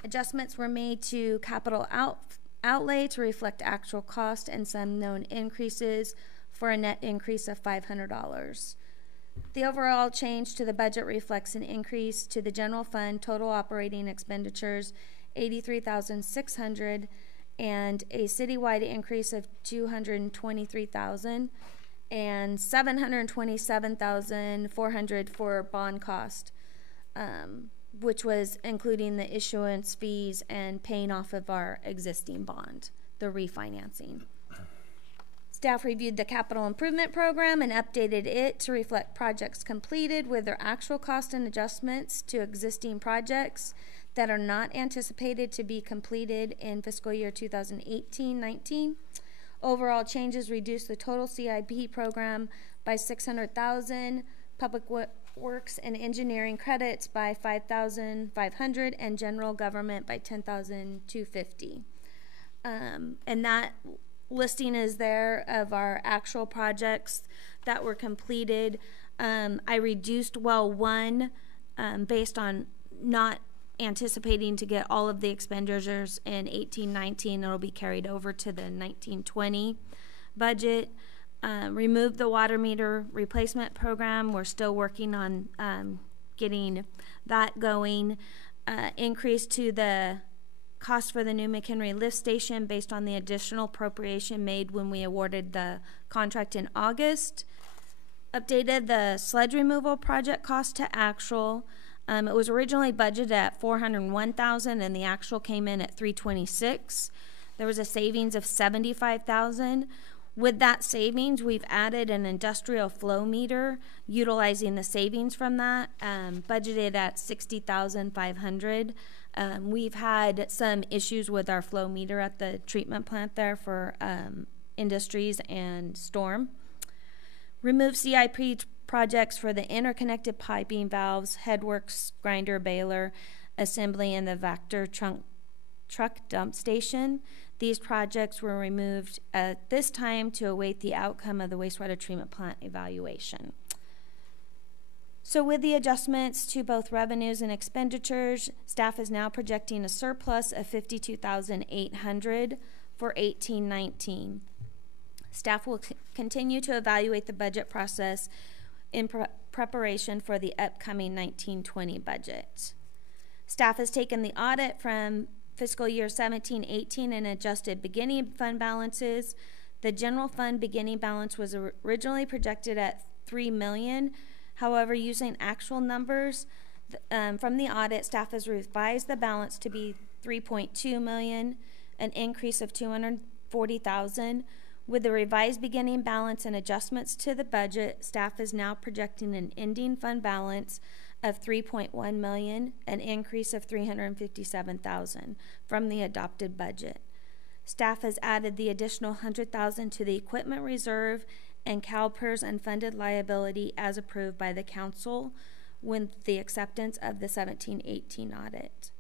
Adjustments were made to capital outlay to reflect actual cost and some known increases for a net increase of $500. The overall change to the budget reflects an increase to the general fund total operating expenditures $83,600 and a citywide increase of $223,000 and $727,400 for bond cost, which was including the issuance fees and paying off of our existing bond, the refinancing. Staff reviewed the capital improvement program and updated it to reflect projects completed with their actual cost and adjustments to existing projects that are not anticipated to be completed in fiscal year 2018-19. Overall changes reduced the total CIP program by $600,000, public works and engineering credits by $5,500, and general government by $10,250. And that listing is there of our actual projects that were completed. I reduced well 1 based on not anticipating to get all of the expenditures in 18-19. It'll be carried over to the 19-20 budget. Removed the water meter replacement program. We're still working on getting that going. Increase to the cost for the new McHenry lift station based on the additional appropriation made when we awarded the contract in August. Updated the sludge removal project cost to actual. It was originally budgeted at $401,000 and the actual came in at $326,000. There was a savings of $75,000. With that savings, we've added an industrial flow meter utilizing the savings from that, budgeted at $60,500. We've had some issues with our flow meter at the treatment plant there for industries and storm. Remove CIP projects for the interconnected piping valves, headworks, grinder, baler, assembly, and the Vector truck dump station. These projects were removed at this time to await the outcome of the wastewater treatment plant evaluation. So with the adjustments to both revenues and expenditures, staff is now projecting a surplus of $52,800 for 18-19. Staff will continue to evaluate the budget process in preparation for the upcoming 19-20 budget. Staff has taken the audit from fiscal year 17-18 and adjusted beginning fund balances. The general fund beginning balance was originally projected at $3 million. However, using actual numbers from the audit, staff has revised the balance to be $3.2 million, an increase of $240,000. With the revised beginning balance and adjustments to the budget, staff is now projecting an ending fund balance of $3.1 million, an increase of $357,000 from the adopted budget. Staff has added the additional $100,000 to the equipment reserve and CalPERS unfunded liability as approved by the council with the acceptance of the 17-18 audit.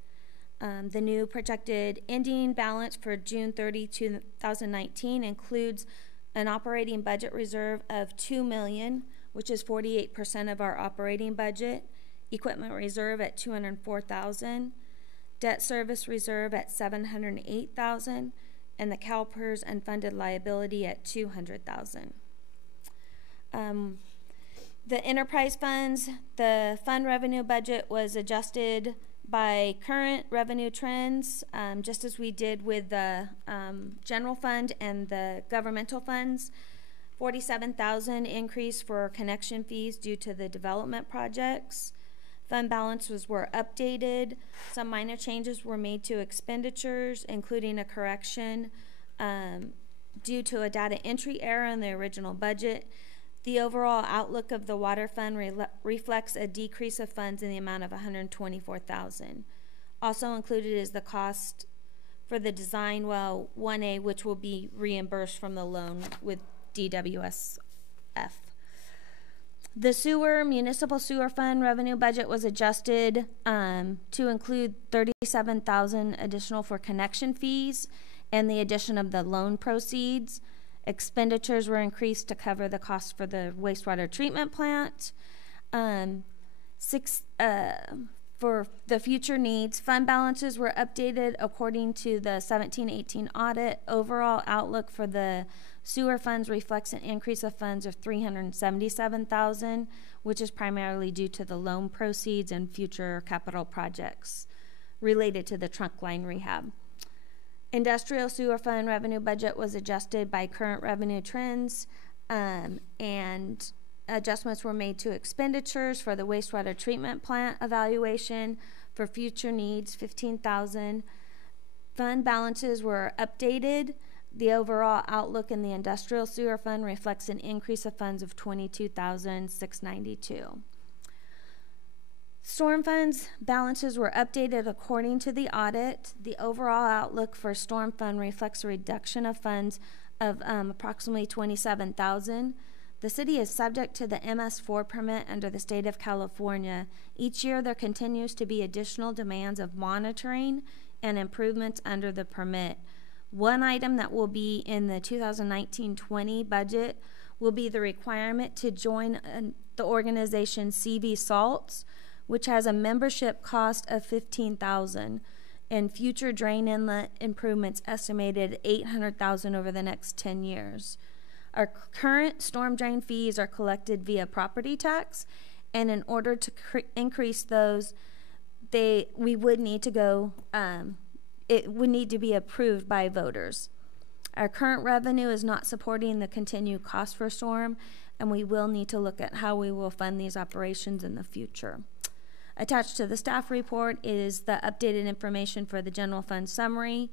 The new projected ending balance for June 30, 2019 includes an operating budget reserve of $2 million, which is 48% of our operating budget, equipment reserve at $204,000, debt service reserve at $708,000, and the CalPERS unfunded liability at $200,000. The enterprise funds, the fund revenue budget was adjusted by current revenue trends, just as we did with the general fund and the governmental funds. $47,000 increase for connection fees due to the development projects. Fund balances were updated. Some minor changes were made to expenditures, including a correction due to a data entry error in the original budget. The overall outlook of the water fund reflects a decrease of funds in the amount of $124,000. Also included is the cost for the design well 1A, which will be reimbursed from the loan with DWSF. The municipal sewer fund revenue budget was adjusted to include $37,000 additional for connection fees and the addition of the loan proceeds. Expenditures were increased to cover the cost for the wastewater treatment plant. For the future needs, fund balances were updated according to the 17-18 audit. Overall outlook for the sewer funds reflects an increase of funds of $377,000, which is primarily due to the loan proceeds and future capital projects related to the trunk line rehab. Industrial sewer fund revenue budget was adjusted by current revenue trends, and adjustments were made to expenditures for the wastewater treatment plant evaluation for future needs, $15,000. Fund balances were updated. The overall outlook in the industrial sewer fund reflects an increase of funds of $22,692. Storm funds balances were updated according to the audit. The overall outlook for storm fund reflects a reduction of funds of approximately $27,000. The city is subject to the MS4 permit under the state of California. Each year there continues to be additional demands of monitoring and improvements under the permit. One item that will be in the 2019-20 budget will be the requirement to join the organization CV Salts, which has a membership cost of $15,000, and future drain inlet improvements estimated at $800,000 over the next 10 years. Our current storm drain fees are collected via property tax, and in order to increase those, we would need to go. It would need to be approved by voters. Our current revenue is not supporting the continued cost for storm, and we will need to look at how we will fund these operations in the future. Attached to the staff report is the updated information for the general fund summary,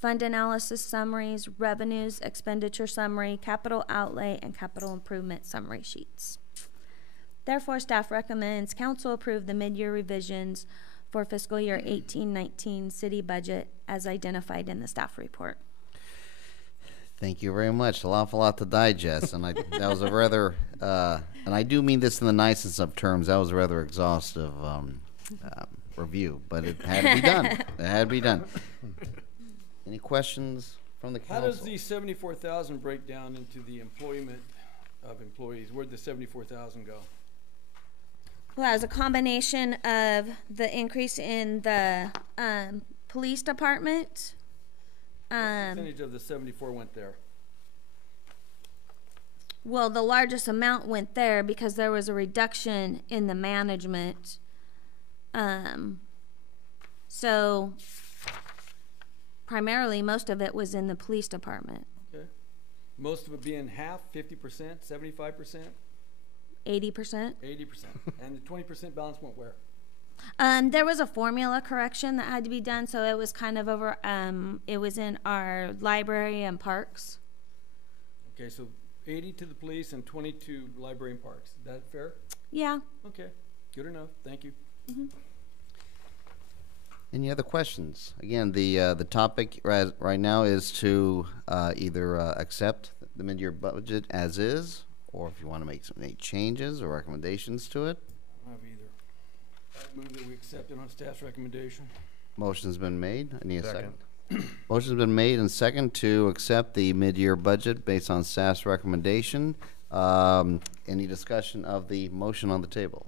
fund analysis summaries, revenues, expenditure summary, capital outlay, and capital improvement summary sheets. Therefore, staff recommends council approve the mid-year revisions for fiscal year 18-19 city budget as identified in the staff report. Thank you very much. An awful lot to digest, and that was a rather, and I do mean this in the nicest of terms, that was a rather exhaustive review, but it had to be done. It had to be done. Any questions from the council? How does the $74,000 break down into the employment of employees? Where'd the $74,000 go? Well, as a combination of the increase in the police department. What percentage of the 74 went there? Well, the largest amount went there because there was a reduction in the management. So primarily most of it was in the police department. Okay. Most of it being half, 50%, 75%? 80%. 80%. And the 20% balance went where? There was a formula correction that had to be done, so it was kind of over, it was in our library and parks. Okay, so 80 to the police and 20 to library and parks. Is that fair? Yeah. Okay, good enough. Thank you. Mm-hmm. Any other questions? Again, the topic right now is to either accept the mid-year budget as is, or if you want to make any changes or recommendations to it. I don't have either. I move that we accept it on staff's recommendation. Motion's been made. I need a second. Motion's been made and second to accept the mid-year budget based on staff's recommendation. Any discussion of the motion on the table?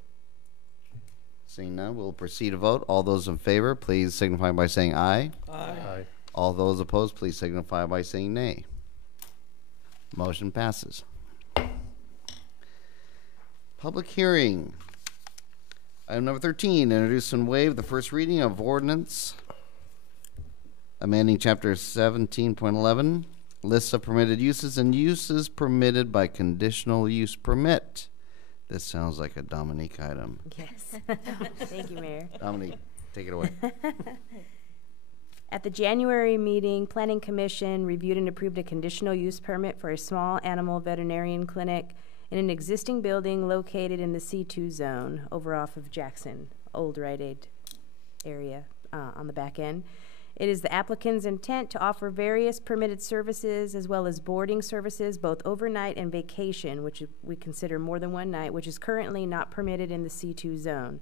Seeing none, we'll proceed to vote. All those in favor, please signify by saying aye. Aye. Aye. All those opposed, please signify by saying nay. Motion passes. Public hearing. Item number 13, introduce and waive the first reading of ordinance amending chapter 17.11, lists of permitted uses and uses permitted by conditional use permit. This sounds like a Dominique item. Yes. Thank you, Mayor. Dominique, take it away. At the January meeting, Planning Commission reviewed and approved a conditional use permit for a small animal veterinarian clinic in an existing building located in the C2 zone over off of Jackson, old Rite Aid area on the back end. It is the applicant's intent to offer various permitted services as well as boarding services, both overnight and vacation, which we consider more than one night, which is currently not permitted in the C2 zone.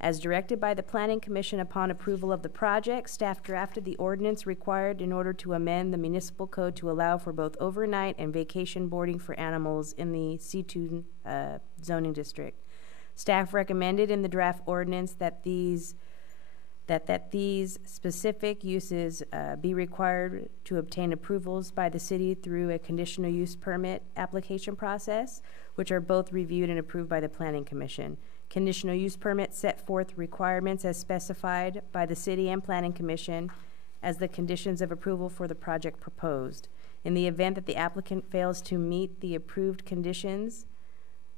As directed by the Planning Commission upon approval of the project, staff drafted the ordinance required in order to amend the municipal code to allow for both overnight and vacation boarding for animals in the C2 zoning district. Staff recommended in the draft ordinance that these specific uses be required to obtain approvals by the city through a conditional use permit application process, which are both reviewed and approved by the Planning Commission. Conditional use permits set forth requirements as specified by the City and Planning Commission as the conditions of approval for the project proposed. In the event that the applicant fails to meet the approved conditions,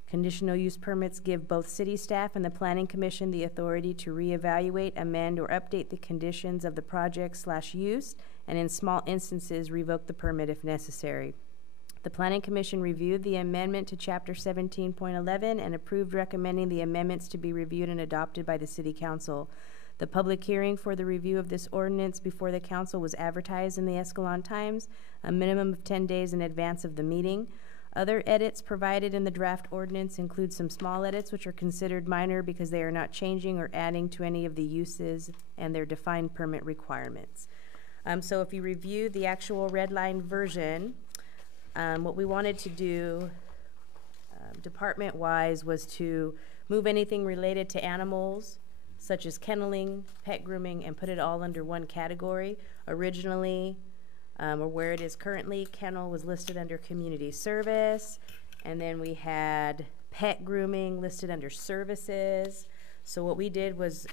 conditional use permits give both city staff and the planning commission the authority to reevaluate, amend, or update the conditions of the project/use, and in small instances, revoke the permit if necessary. The planning commission reviewed the amendment to chapter 17.11 and approved recommending the amendments to be reviewed and adopted by the city council. The public hearing for the review of this ordinance before the council was advertised in the Escalon Times a minimum of 10 days in advance of the meeting. Other edits provided in the draft ordinance include some small edits which are considered minor because they are not changing or adding to any of the uses and their defined permit requirements. So if you review the actual red line version, what we wanted to do department-wise was to move anything related to animals, such as kenneling, pet grooming, and put it all under one category. Originally, or where it is currently, kennel was listed under community service, and then we had pet grooming listed under services. So what we did was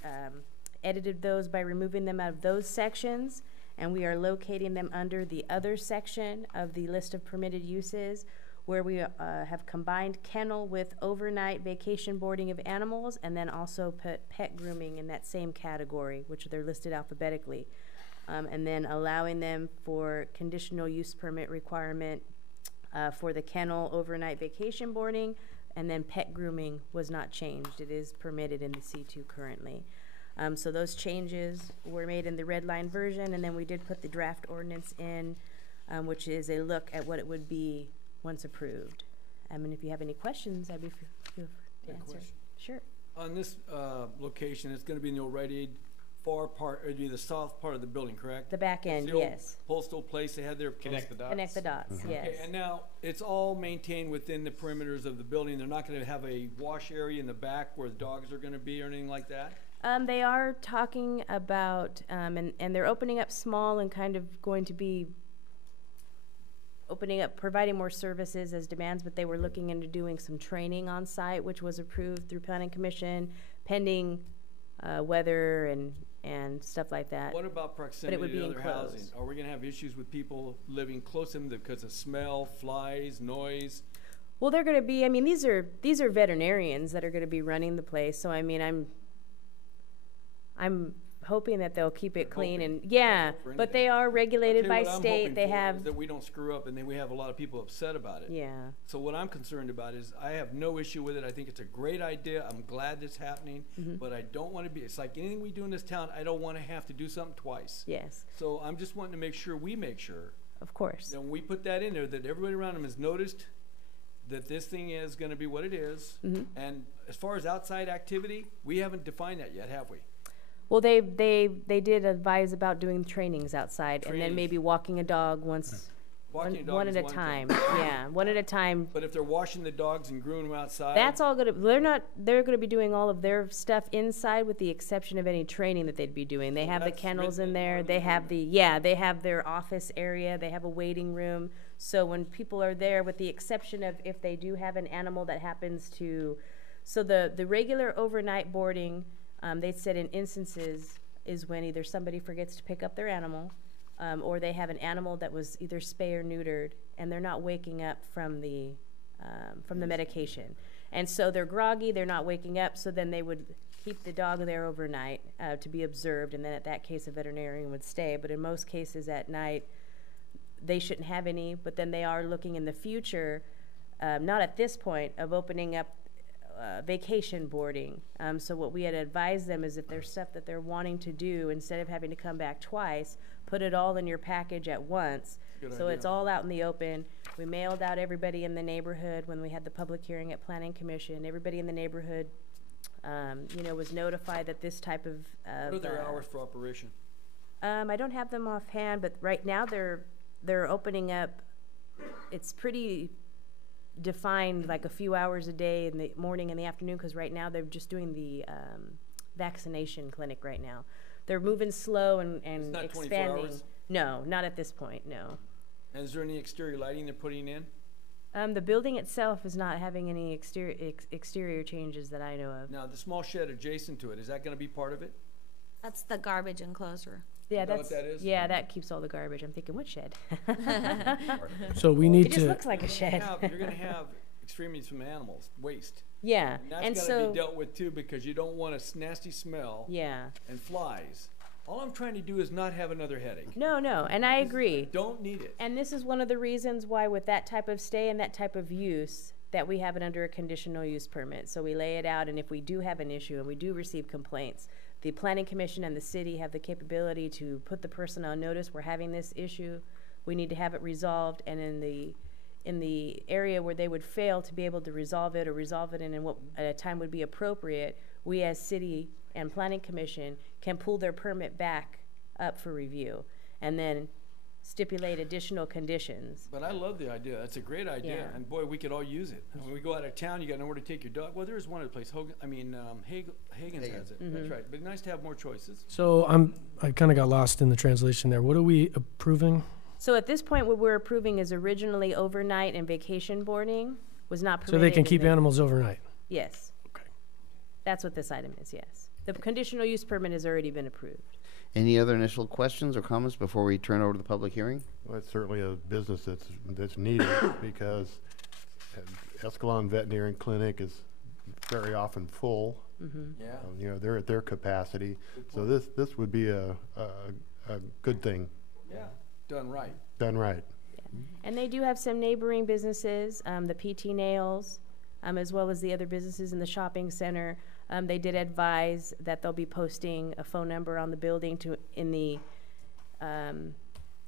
edited those by removing them out of those sections, and we are locating them under the other section of the list of permitted uses, where we have combined kennel with overnight vacation boarding of animals, and then also put pet grooming in that same category, which they're listed alphabetically. And then allowing them for conditional use permit requirement for the kennel, overnight vacation boarding, and then pet grooming was not changed. It is permitted in the C2 currently. So those changes were made in the red line version, and then we did put the draft ordinance in, which is a look at what it would be once approved. And if you have any questions, I'd be feel free to answer. Sure. On this location, it's going to be in the Rite Aid far part, or the south part of the building, correct? The back end, the old yes. Postal place they had there. Connect the dots. Connect the dots, yes. Okay, and now it's all maintained within the perimeters of the building. They're not going to have a wash area in the back where the dogs are going to be or anything like that? They are talking about, and they're opening up small and kind of going to be opening up, providing more services as demands, but they were looking into doing some training on site, which was approved through Planning Commission, pending weather and stuff like that. What about proximity to other housing? Are we going to have issues with people living close to them because of smell, flies, noise? Well, they're going to be, I mean, these are veterinarians that are going to be running the place, so I mean, I'm hoping that they'll keep it clean and yeah, but they are regulated by state. They have that we don't screw up, and then we have a lot of people upset about it. Yeah. So what I'm concerned about is I have no issue with it. I think it's a great idea. I'm glad it's happening, but I don't want to be. It's like anything we do in this town. I don't want to have to do something twice. Yes. So I'm just wanting to make sure we make sure. Of course. That when we put that in there, that everybody around them has noticed that this thing is going to be what it is. And as far as outside activity, we haven't defined that yet, have we? Well, they did advise about doing trainings outside, and then maybe walking a dog once, one at a time. Yeah, one at a time. But if they're washing the dogs and grooming them outside, that's all gonna. They're gonna be doing all of their stuff inside, with the exception of any training that they'd be doing. They have the kennels in there. They have they have their office area. They have a waiting room. So when people are there, with the exception of if they do have an animal that happens to, so the regular overnight boarding. They said in instances is when either somebody forgets to pick up their animal, or they have an animal that was either spay or neutered, and they're not waking up from the medication, and so they're groggy. They're not waking up. So then they would keep the dog there overnight to be observed, and then at that case, a veterinarian would stay. But in most cases at night, they shouldn't have any. But then they are looking in the future, not at this point, of opening up. Vacation boarding. So what we had advised them is if there's stuff that they're wanting to do, instead of having to come back twice, put it all in your package at once. Good so idea. It's all out in the open. We mailed out everybody in the neighborhood when we had the public hearing at Planning Commission. Everybody in the neighborhood, was notified that this type of. What are their hours for operation? I don't have them offhand, but right now they're opening up. It's pretty defined, like a few hours a day in the morning and the afternoon, because right now they're just doing the vaccination clinic right now. They're moving slow and it's not expanding. 24 hours? No, not at this point, no. And is there any exterior lighting they're putting in? The building itself is not having any exterior changes that I know of. Now, the small shed adjacent to it, is that going to be part of it? That's the garbage enclosure. Yeah, Is that that's, what that is? yeah, that keeps all the garbage. I'm thinking, what shed? So we need It just to, looks like a shed. You're gonna have extremities from animals, waste. Yeah, And and that's gotta so, be dealt with too, because you don't want a nasty smell yeah. and flies. All I'm trying to do is not have another headache. No, and I agree. Don't need it. And this is one of the reasons why with that type of stay and that type of use, that we have it under a conditional use permit. So we lay it out, and if we do have an issue and we do receive complaints, the planning commission and the city have the capability to put the person on notice, we're having this issue, we need to have it resolved, and in the area where they would fail to be able to resolve it in what at a time would be appropriate, we as city and planning commission can pull their permit back up for review and then stipulate additional conditions. But I love the idea. That's a great idea, Yeah. and boy, we could all use it. When we go out of town, you got nowhere to take your dog. Well, there's one other place. Hagen's has it. That's right. But nice to have more choices. so I kind of got lost in the translation there. What are we approving? So at this point, what we're approving is originally overnight and vacation boarding was not permitted. So they can in keep the- animals overnight? Yes. Okay. That's what this item is, yes. The conditional use permit has already been approved. Any other initial questions or comments before we turn over to the public hearing? Well, it's certainly a business that's needed because Escalon Veterinary Clinic is very often full. Yeah. You know, they're at their capacity. So this would be a good thing Yeah. Done right. done right. And they do have some neighboring businesses, the PT Nails, as well as the other businesses in the shopping center. They did advise that they'll be posting a phone number on the building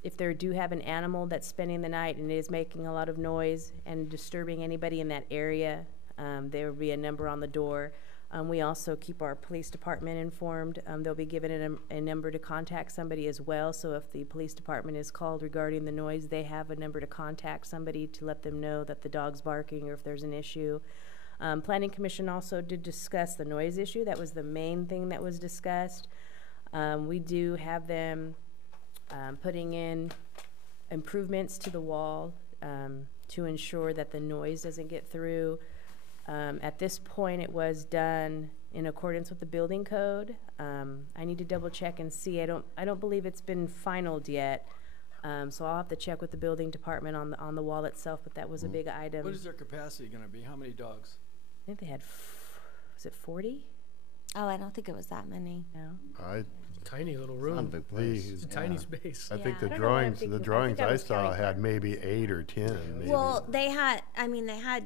if they do have an animal that's spending the night and is making a lot of noise and disturbing anybody in that area, there will be a number on the door. We also keep our police department informed. They'll be given a number to contact somebody as well. So if the police department is called regarding the noise, they have a number to contact somebody to let them know that the dog's barking or if there's an issue. Planning Commission also did discuss the noise issue. That was the main thing that was discussed. We do have them putting in improvements to the wall to ensure that the noise doesn't get through. At this point, it was done in accordance with the building code. I need to double check and see. I don't believe it's been finalized yet. So I'll have to check with the building department on the wall itself, but that was a big item. What is their capacity gonna be? How many dogs? I think they had, was it 40? Oh, I don't think it was that many. No. Tiny little Not a room. big place. It's a tiny space. I think Yeah. the I don't know why I'm drawings, thinking the that. I think drawings I I was saw counting had maybe 8 or 10. Maybe. Well, they had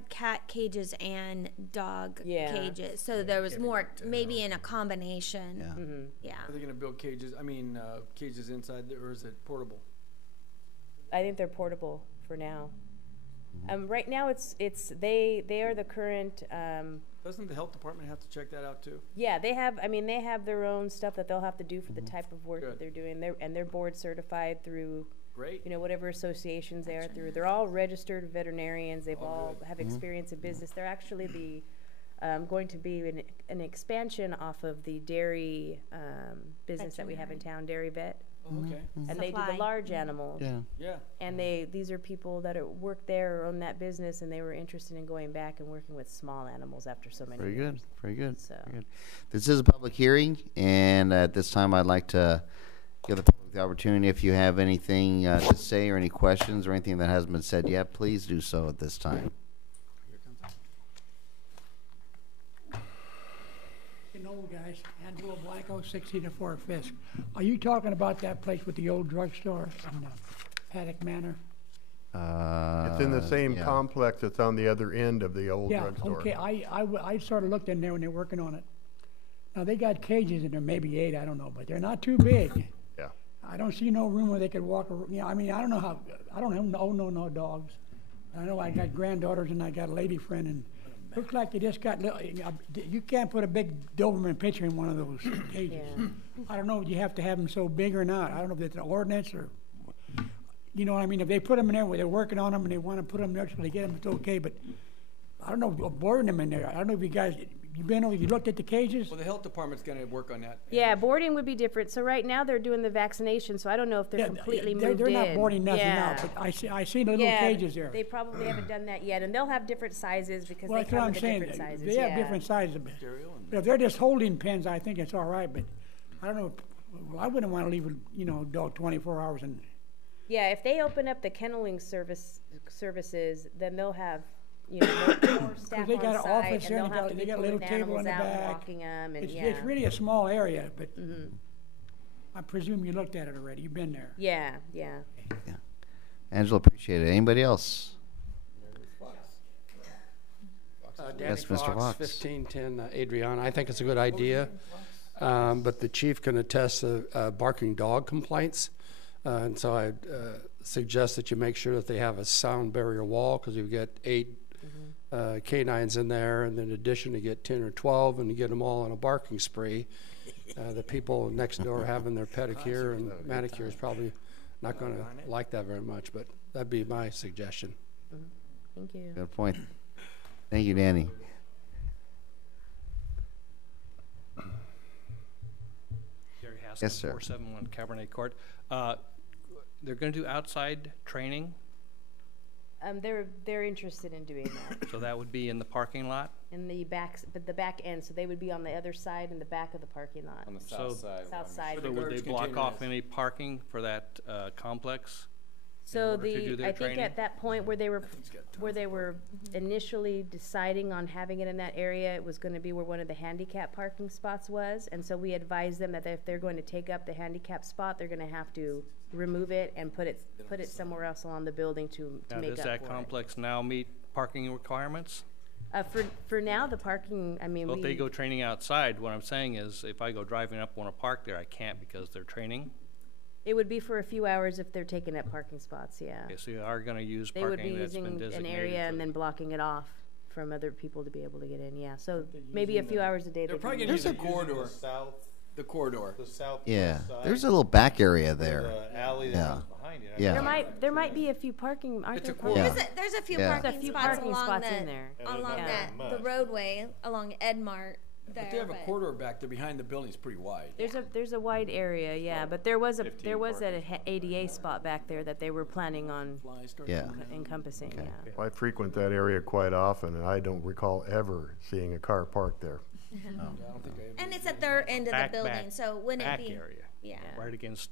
cat cages and dog Yeah. cages, so there was more, maybe in a combination. Yeah. Yeah. Are they gonna build cages? Cages inside there, or is it portable? I think they're portable for now. Right now, they are the current, Doesn't the health department have to check that out too? yeah, they have their own stuff that they'll have to do for the type of work that Good. they're doing. They're board certified through, Great. whatever associations they are through. They're all registered veterinarians. They've all good. have experience in business. They're actually going to be an expansion off of the dairy business that we have in town, Dairy Vet. Oh, okay. And they do Supply. the large animals. Yeah. Yeah. And these are people that work there or own that business, and they were interested in going back and working with small animals after so many Very years. good, very good, So- very good. This is a public hearing, and at this time, I'd like to give the public the opportunity, if you have anything to say or any questions or anything that hasn't been said yet, please do so at this time. Old guys, Angelo Blanco, 1604 Fisk. Are you talking about that place with the old drugstore in Paddock Manor? It's in the same yeah. complex that's on the other end of the old Yeah, drugstore. okay, I sort of looked in there when they're working on it. Now, they got cages in there, maybe 8, I don't know, but they're not too big. Yeah. I don't see no room where they could walk, I mean, I don't know how, I don't own no dogs. I know I got granddaughters and I got a lady friend, and looks like they just got, you can't put a big Doberman picture in one of those cages. Yeah. I don't know if you have to have them so big or not. I don't know if it's an ordinance or, you know what I mean? If they put them in there where they're working on them and they want to put them there so they get them, it's okay, but I don't know, boarding them in there. I don't know if you guys, you looked at the cages? Well, the health department's gonna work on that. Yeah, boarding would be different. So right now, they're doing the vaccination, so I don't know if they're completely moved in. They're not boarding nothing Yeah. out, but I see the little cages there. They probably haven't done that yet, and they'll have different sizes because Well, they that's what come I'm with saying. different sizes. They have different sizes. But if they're just holding pens, I think it's all right, but I don't know. Well, I wouldn't want to leave a dog 24 hours and. Yeah, if they open up the kenneling services, then they'll have, more staff They on got an site, office and there, they'll have to they be got a pulling little the table in animals the out and back. walking them, and It's really a small area, but I presume you looked at it already. You've been there. Yeah. Angela, appreciate it. Anybody else? Danny Yes, Mr. Fox. 1510 Adriana. I think it's a good idea, but the chief can attest to barking dog complaints. And so I suggest that you make sure that they have a sound barrier wall, because you get 8 canines in there, and then in addition you get 10 or 12, and you get them all on a barking spree. The people next door having their pedicure and manicure is probably not going to like that very much, but that'd be my suggestion. Thank you. Good point. Thank you, Danny. Gary Haskell, Yes, sir. 471 Cabernet Court. They're going to do outside training, They're interested in doing that so that would be in the parking lot? in the back end, so they would be on the other side in the back of the parking lot. On the So- south side. South side. So would they block off any parking for that complex? So order to do their I think training? at that point where they were initially deciding on having it in that area, it was gonna be where one of the handicap parking spots was. And so we advised them that if they're going to take up the handicap spot, they're gonna have to remove it and put it somewhere else along the building to Now, make up does for that it. complex now meet parking requirements? For now, the parking, I mean, Well, if they we, go training outside, what I'm saying is, if I go driving up, want to park there, I can't because they're training. it would be for a few hours if they're taking up parking spots, yeah. Okay, so you are going to use They would be parking that's been using designated. an area and for- then blocking it off from other people to be able to get in, yeah. So maybe a few hours a day. They're they'd probably be gonna use using the it. corridor, South, the corridor. the southwest Yeah, side. there's a little back area there. The alley that Yeah. runs behind it. Yeah. There might be a few parking, aren't It's a there? corridor. Yeah. There's a few Yeah. parking There's a few spots parking along spots the, in there. And there's along not that, very the much. roadway along Edmart there. But they have a but- corridor back there behind the building. It's pretty wide. There's a wide area, yeah, but there was a 15 ADA spot back there that they were planning on Flies start Yeah. coming in. encompassing, Okay. yeah. I frequent that area quite often, and I don't recall ever seeing a car parked there. Yeah, I don't think I ever. And it's at their end of the Back, building, back, so wouldn't back it be? area, Yeah. right against,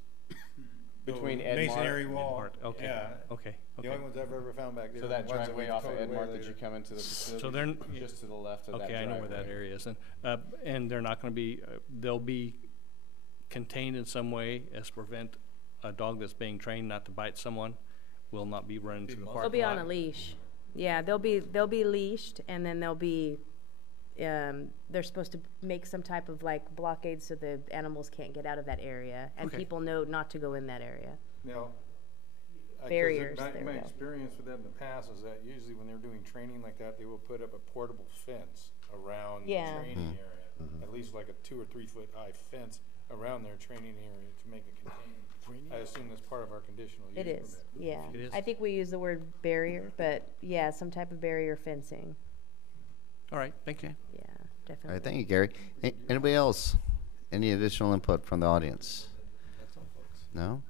Between The Edmart masonry and wall. Edmart. Okay. Yeah. Okay, The okay. only ones I've ever found back there. So are that the ones driveway we've off of towed away Edmart that later. you come into the facility? So they're, Just to the left of that okay, I know where that driveway. area is. And they're not going to be, they'll be contained in some way as to prevent a dog that's being trained not to bite someone will not be running through the parking lot. They'll be on a leash. Yeah, they'll be leashed, and then they'll be, they're supposed to make some type of like blockade so the animals can't get out of that area, and Okay. people know not to go in that area. Now, 'cause Barriers, My, there my we go. experience with that in the past is that usually when they're doing training like that, they will put up a portable fence around Yeah. the training area. At least like a 2 or 3 foot high fence around their training area to make it contained. I assume that's part of our conditional use It permit. is, yeah. It is? I think we use the word barrier, but yeah, some type of barrier fencing. All right, thank you. Yeah, definitely. All right, thank you, Gary. Anybody else? Any additional input from the audience? No?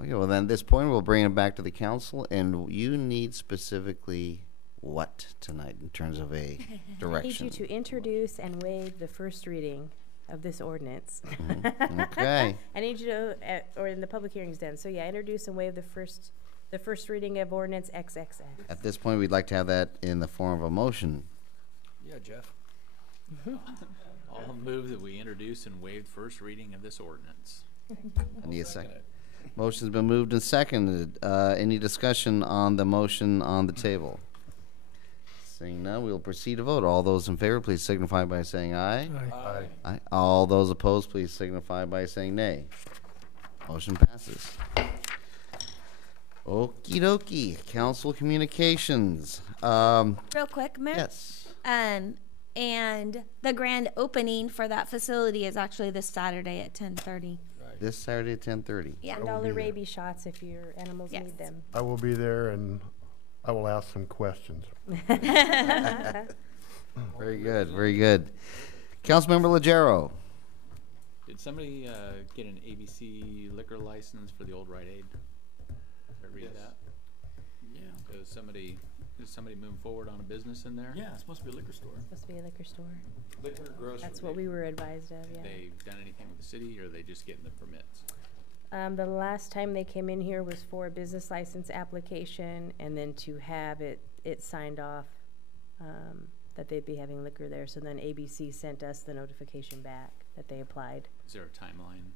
Okay, well then, at this point, we'll bring it back to the council, and you need specifically what tonight in terms of a I need direction? you to introduce and waive the first reading of this ordinance. Okay. I need you to, or in the public hearing's done, so yeah, introduce and waive the first reading of ordinance XXX. At this point, we'd like to have that in the form of a motion. Yeah, Jeff. I'll move that we introduce and waive first reading of this ordinance. I need a second. Motion's been moved and seconded. Any discussion on the motion on the table? Seeing none, we'll proceed to vote. All those in favor, please signify by saying aye. Aye. Aye. All those opposed, please signify by saying nay. Motion passes. Okie dokie, council communications. Real quick, Mayor? Yes. And the grand opening for that facility is actually this Saturday at 10:30. This Saturday at 10:30. Yeah. $10 rabies shots if your animals Yes. need them. I will be there, and I will ask some questions. Very good, very good. Councilmember Legero. Did somebody get an ABC liquor license for the old Rite Aid? Did I read that? Yeah. So somebody Is somebody moving forward on a business in there? Yeah, it's supposed to be a liquor store. Supposed to be a liquor store. Liquor, grocery. That's what we were advised of, yeah. Have they done anything with the city, or are they just getting the permits? The last time they came in here was for a business license application, and then to have it signed off, that they'd be having liquor there. So then ABC sent us the notification back that they applied. Is there a timeline?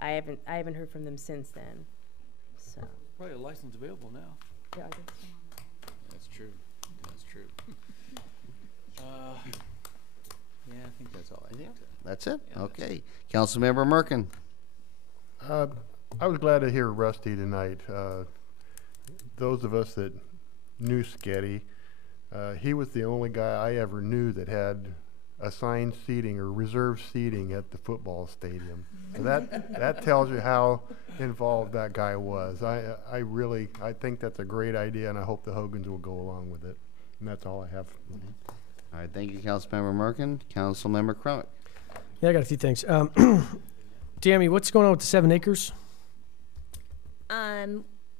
I haven't heard from them since then, so. Probably a license available now. Yeah, I think so. That's true. That's true. Yeah, I think that's all I need to. That's it? Yeah, that's Okay. Councilmember Merkin. I was glad to hear Rusty tonight. Those of us that knew Sketty, he was the only guy I ever knew that had assigned seating or reserved seating at the football stadium. So that tells you how involved that guy was. I think that's a great idea, and I hope the Hogans will go along with it. And that's all I have. All right, thank you, Councilmember Merkin. Councilmember Crumick. Yeah, I got a few things. Tammy, what's going on with the 7 acres?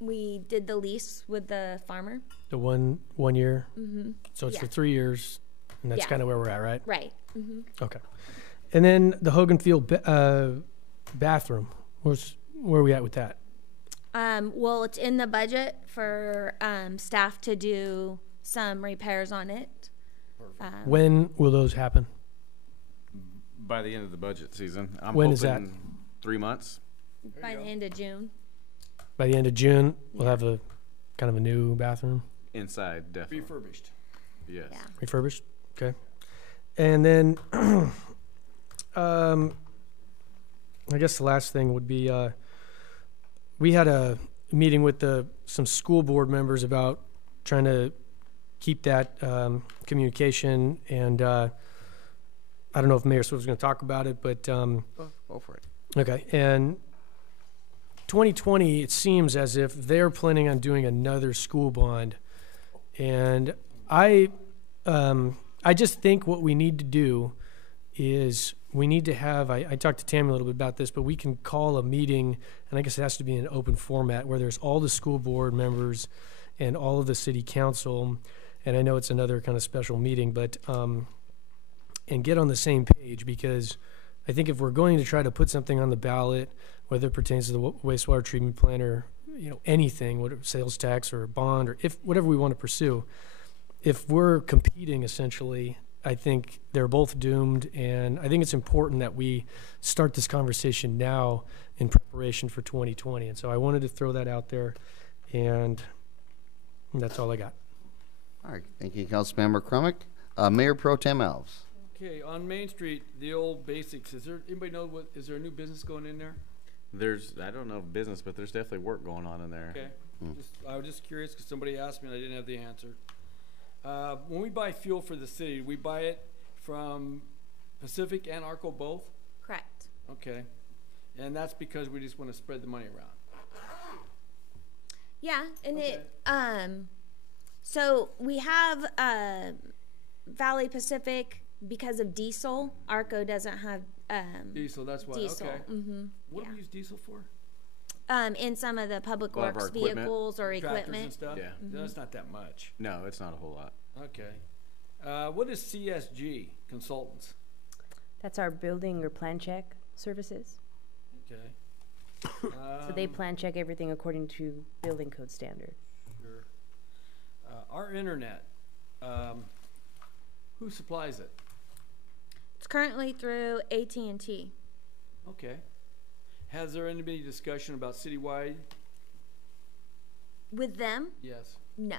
We did the lease with the farmer. The one year? Mm-hmm. So it's Yeah. for 3 years, and that's Yeah. kind of where we're at, right? Right. Mm-hmm. Okay. And then the Hogan Field bathroom, where are we at with that? Well, it's in the budget for staff to do some repairs on it. When will those happen? By the end of the budget season. I'm When hoping is that? 3 months. By the end of June. By the end of June, we'll have a kind of a new bathroom? Inside, definitely. Refurbished. Yes. Yeah. Refurbished? Okay. And then, I guess the last thing would be, we had a meeting with some school board members about trying to keep that communication, and I don't know if Mayor Swift was going to talk about it, but Go for it. okay. And 2020, it seems as if they're planning on doing another school bond, and I just think what we need to do is we need to have, I talked to Tammy a little bit about this, but we can call a meeting, and I guess it has to be in an open format where there's all the school board members and all of the city council, and I know it's another kind of special meeting, but and get on the same page, because I think if we're going to try to put something on the ballot, whether it pertains to the wastewater treatment plant or anything, whatever, sales tax or a bond, or if whatever we want to pursue, if we're competing essentially, I think they're both doomed, and I think it's important that we start this conversation now in preparation for 2020. And so I wanted to throw that out there, and that's all I got. All right, thank you, Councilmember Crumick. Mayor Pro Tem Alves. Okay, on Main Street, the old basics, anybody know is there a new business going in there? I don't know of business, but there's definitely work going on in there. Okay, I was just curious because somebody asked me and I didn't have the answer. When we buy fuel for the city, we buy it from Pacific and Arco both? Correct. Okay, and that's because we just want to spread the money around. Yeah, and Okay. so we have Valley Pacific because of diesel. Arco doesn't have Diesel, that's why, diesel. okay. Mm-hmm. What do we use diesel for? In some of the public A lot of works our equipment. vehicles or Tractors and equipment. stuff? Yeah. That's not that much. No, it's not a whole lot. Okay. What is CSG Consultants? That's our building or plan check services. Okay. So they plan check everything according to building code standard. Sure. Our internet, who supplies it? It's currently through AT&T. Okay. Has there been any discussion about citywide? With them? Yes. No.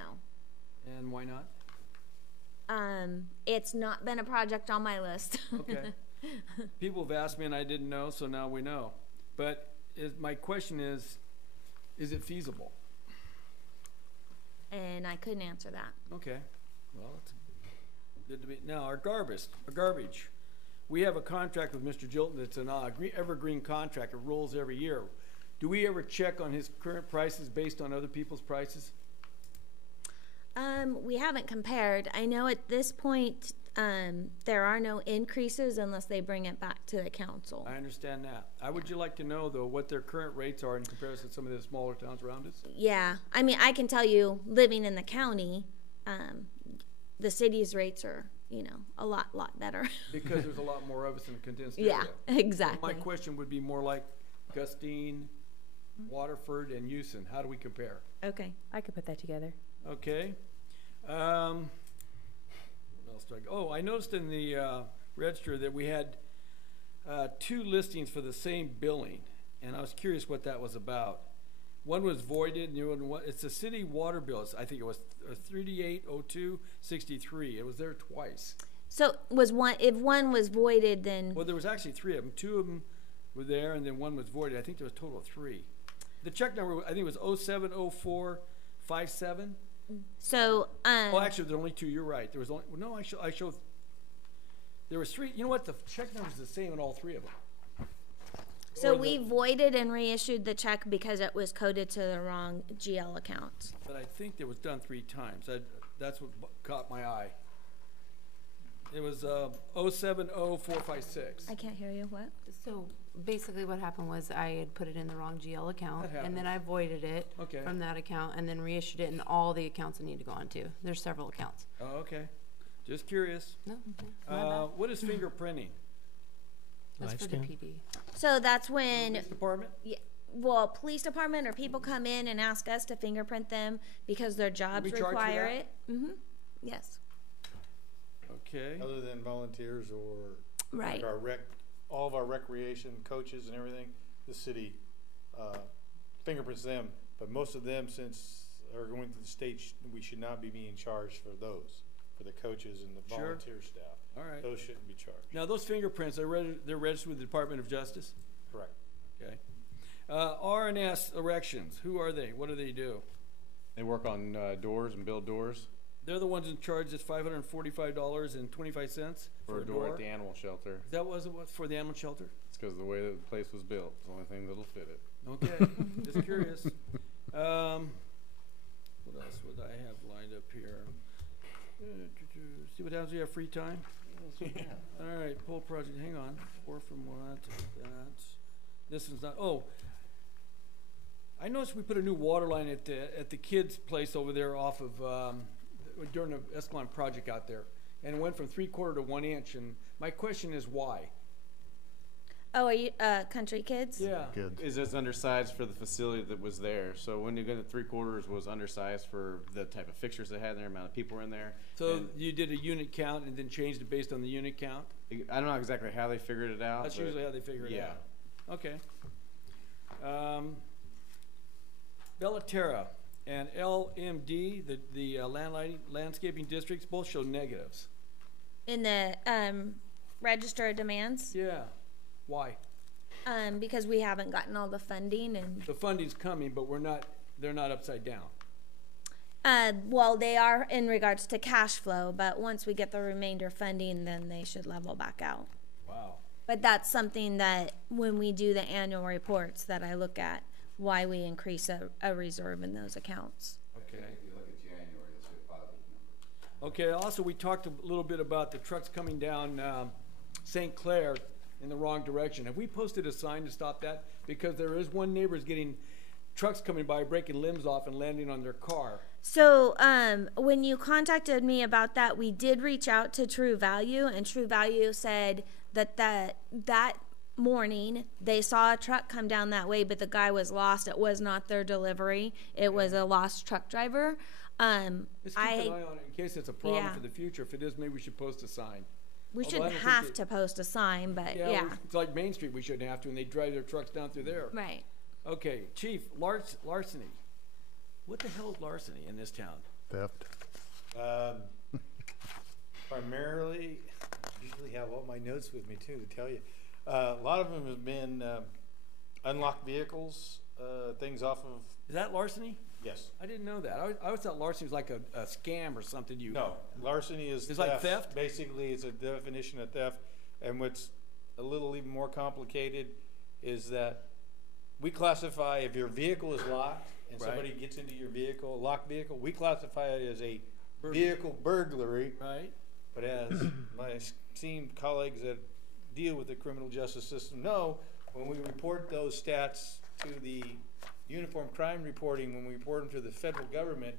And why not? It's not been a project on my list. Okay. People have asked me and I didn't know, so now we know. But my question is it feasible? And I couldn't answer that. Okay. Well, it's good to be. Now, our garbage. We have a contract with Mr. Jilton that's an evergreen contract. It rolls every year. Do we ever check on his current prices based on other people's prices? We haven't compared. I know at this point, there are no increases unless they bring it back to the council. I understand that. Would you like to know, though, what their current rates are in comparison to some of the smaller towns around us? Yeah. I mean, I can tell you, living in the county, the city's rates are, you know, a lot better. Because there's a lot more of us in the condensed Yeah, area. exactly. My question would be more like Gustine, Waterford, and Houston. How do we compare? Okay. I could put that together. Okay. What else do I noticed in the register that we had 2 listings for the same billing, and I was curious what that was about. One was voided, and the other one, it's a city water bill. I think it was 380263. It was there twice. So if one was voided, then Well, there was actually 3 of them. 2 of them were there, and then one was voided. I think there was a total of 3. The check number, I think it was 070457. so Oh, actually, there were only 2. You're right. There was only no. I showed. There was 3. You know what? The check number is the same in all 3 of them. so we voided and reissued the check because it was coded to the wrong GL account. But I think it was done 3 times. That's what caught my eye. It was 070456. I can't hear you. What? So basically what happened was I had put it in the wrong GL account, That and then I voided it Okay. from that account, and then reissued it in all the accounts I need to go onto. There's several accounts. Oh, okay. Just curious. No, my bad. What is fingerprinting? That's for the PD. So that's when Police department? police department or people come in and ask us to fingerprint them because their jobs we charge for require that? it. Yes. Okay. Other than volunteers or Right. like all of our recreation coaches and everything, the city fingerprints them. But most of them, since are going to the state, we should not be being charged for those, for the coaches and the Sure. volunteer staff. All right. Those shouldn't be charged. Now, those fingerprints, they're registered with the Department of Justice? Correct. Okay. R&S Erections, who are they? What do they do? They work on doors and build doors They're the ones in charge. It's $545.25 for a door at the animal shelter. Is that was it was for the animal shelter? It's because of the way that the place was built. It's the only thing that'll fit it. Okay, just curious. What else would I have lined up here? See what happens when you have free time? All right, poll project, hang on. 4 from what? This is not, I noticed we put a new water line at the kids' place over there off of, during the Escalon project out there. And it went from 3/4 to 1 inch, and my question is why? Oh, are you country kids? Yeah. Is this undersized for the facility that was there? So when you get to 3/4 was undersized for the type of fixtures they had in there, amount of people were in there. So and you did a unit count and then changed it based on the unit count? I don't know exactly how they figured it out. That's but usually how they figure it yeah. out. Okay. Bellaterra and LMD, the landscaping districts, both show negatives. In the register of demands? Yeah. Why? Because we haven't gotten all the funding and. The funding's coming, but they're not upside down. Well, they are in regards to cash flow, but once we get the remainder funding, then they should level back out. Wow. But that's something that when we do the annual reports that I look at, why we increase a reserve in those accounts. Okay. If you look at January, you'll see a positive number. Okay, also we talked a little bit about the trucks coming down St. Clair in the wrong direction. Have we posted a sign to stop that? Because there is one neighbor's getting trucks coming by, breaking limbs off and landing on their car. So when you contacted me about that, we did reach out to True Value, and True Value said that morning they saw a truck come down that way, but the guy was lost. It was not their delivery. It was a lost truck driver. Let's keep an eye on it in case it's a problem for the future. If it is, maybe we should post a sign. We shouldn't have to post a sign, but yeah. It's like Main Street, we shouldn't have to, and they drive their trucks down through there. Right. Okay, Chief, larceny. What the hell is larceny in this town? Theft. Primarily, I usually have all my notes with me too to tell you. A lot of them have been unlocked vehicles, things off of. Is that larceny? Yes. I didn't know that. I always thought larceny was like a scam or something. No, larceny is it's theft. like theft? Basically, it's a definition of theft. And what's a little even more complicated is that we classify if your vehicle is locked and somebody gets into your vehicle, a locked vehicle, we classify it as a vehicle burglary. Right. But as my esteemed colleagues that deal with the criminal justice system know, when we report those stats to the Uniform Crime Reporting, when we report them to the federal government,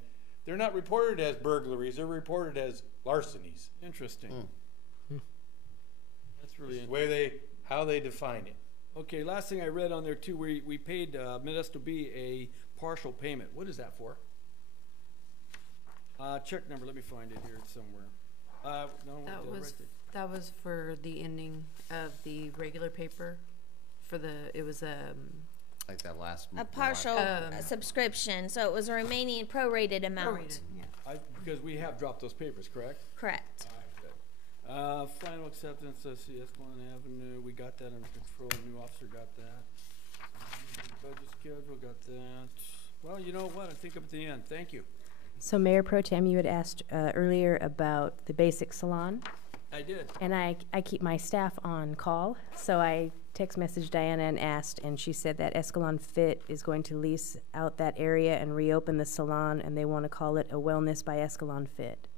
they're not reported as burglaries, they're reported as larcenies. Interesting. That's really The way how they define it. Okay, last thing I read on there too, we paid Modesto B a partial payment. What is that for? Check number, let me find it here somewhere. No, That right was, there. that was for the ending of the regular paper, it was, Like that last. A partial subscription, so it was a remaining prorated amount. prorated, yeah. Because we have dropped those papers, correct? Correct. Final acceptance of Escalon Avenue, we got that under control, new officer got that. Budget schedule, got that. Well, you know what, I think I'm at the end, thank you. So Mayor Pro Tem, you had asked earlier about the basic salon. I did. And I keep my staff on call, so I text messaged Diana and asked, and she said that Escalon Fit is going to lease out that area and reopen the salon, and they want to call it a Wellness by Escalon Fit.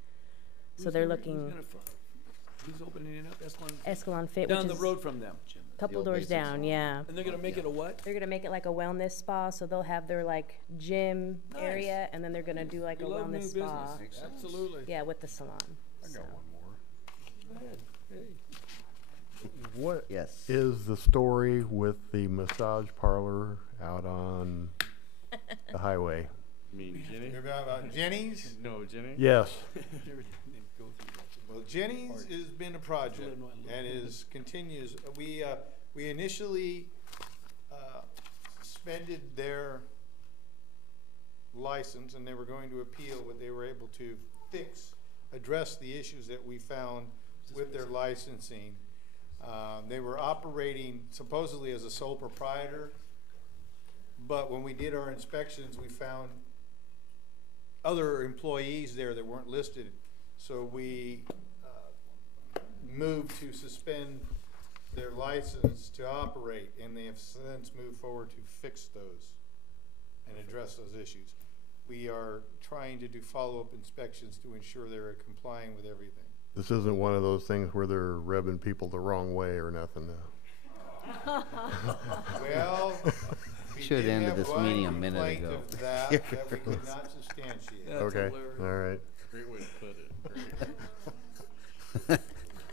So they're looking. Who's opening it up? Escalon Fit, Down which the is road from them. couple doors down, yeah. And they're gonna make it a what? They're gonna make it like a wellness spa, so they'll have their like gym area, and then they're gonna do like We a love new wellness spa. business. Absolutely. Yeah, with the salon. I got one more. Go ahead. Hey. What Yes. is the story with the massage parlor out on the highway? You mean Jenny? You're about Jenny's? No, Jenny? Yes. Well, Jenny's has been a project and continues. We initially suspended their license, and they were going to appeal what they were able to address the issues that we found with their licensing. They were operating supposedly as a sole proprietor, but when we did our inspections, we found other employees there that weren't listed. So we moved to suspend their license to operate, and they have since moved forward to fix those and address those issues. We are trying to do follow-up inspections to ensure they're complying with everything. This isn't one of those things where they're rubbing people the wrong way or nothing. Well, we Should did have ended have this one meeting a minute complaint ago. of that we could not substantiate. Okay, all right. Great way to put it.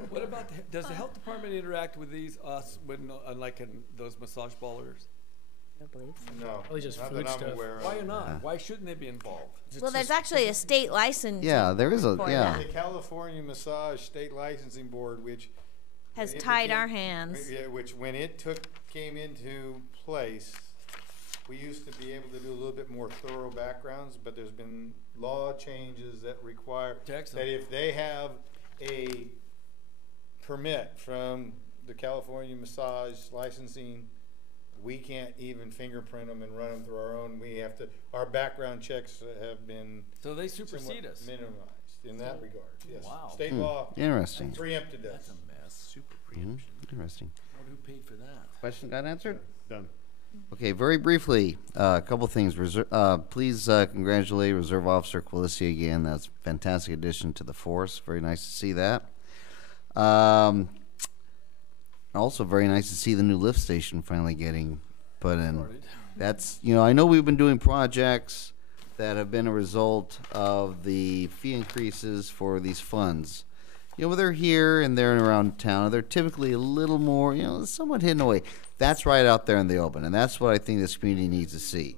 What about, does the health department interact with these, when, unlike in those massage parlors? I don't believe so. No, Probably just not food that I'm stuff. aware of. Why not? Why shouldn't they be involved? Well, there's actually a state license. Yeah, there is a, for yeah. that. The California Massage State Licensing Board, which Has it tied became- our hands. Yeah, which when it came into place, we used to be able to do a little bit more thorough backgrounds, but there's been law changes that require Tax them. that if they have a permit from the California Massage Licensing, we can't even fingerprint them and run them through our own. We have to, our background checks have been So they supersede somewhat us. minimized in that regard, yes. Wow. State law Interesting. preempted us. That's a mess. Super preemption. Interesting. I wonder who paid for that. Question got answered? Done. Okay, very briefly, a couple things. Please congratulate Reserve Officer Quilisi again. That's a fantastic addition to the force. Very nice to see that. Also very nice to see the new lift station finally getting put in. That's, I know we've been doing projects that have been a result of the fee increases for these funds. They're here and there and around town. They're typically a little more, somewhat hidden away. That's right out there in the open, and that's what I think this community needs to see.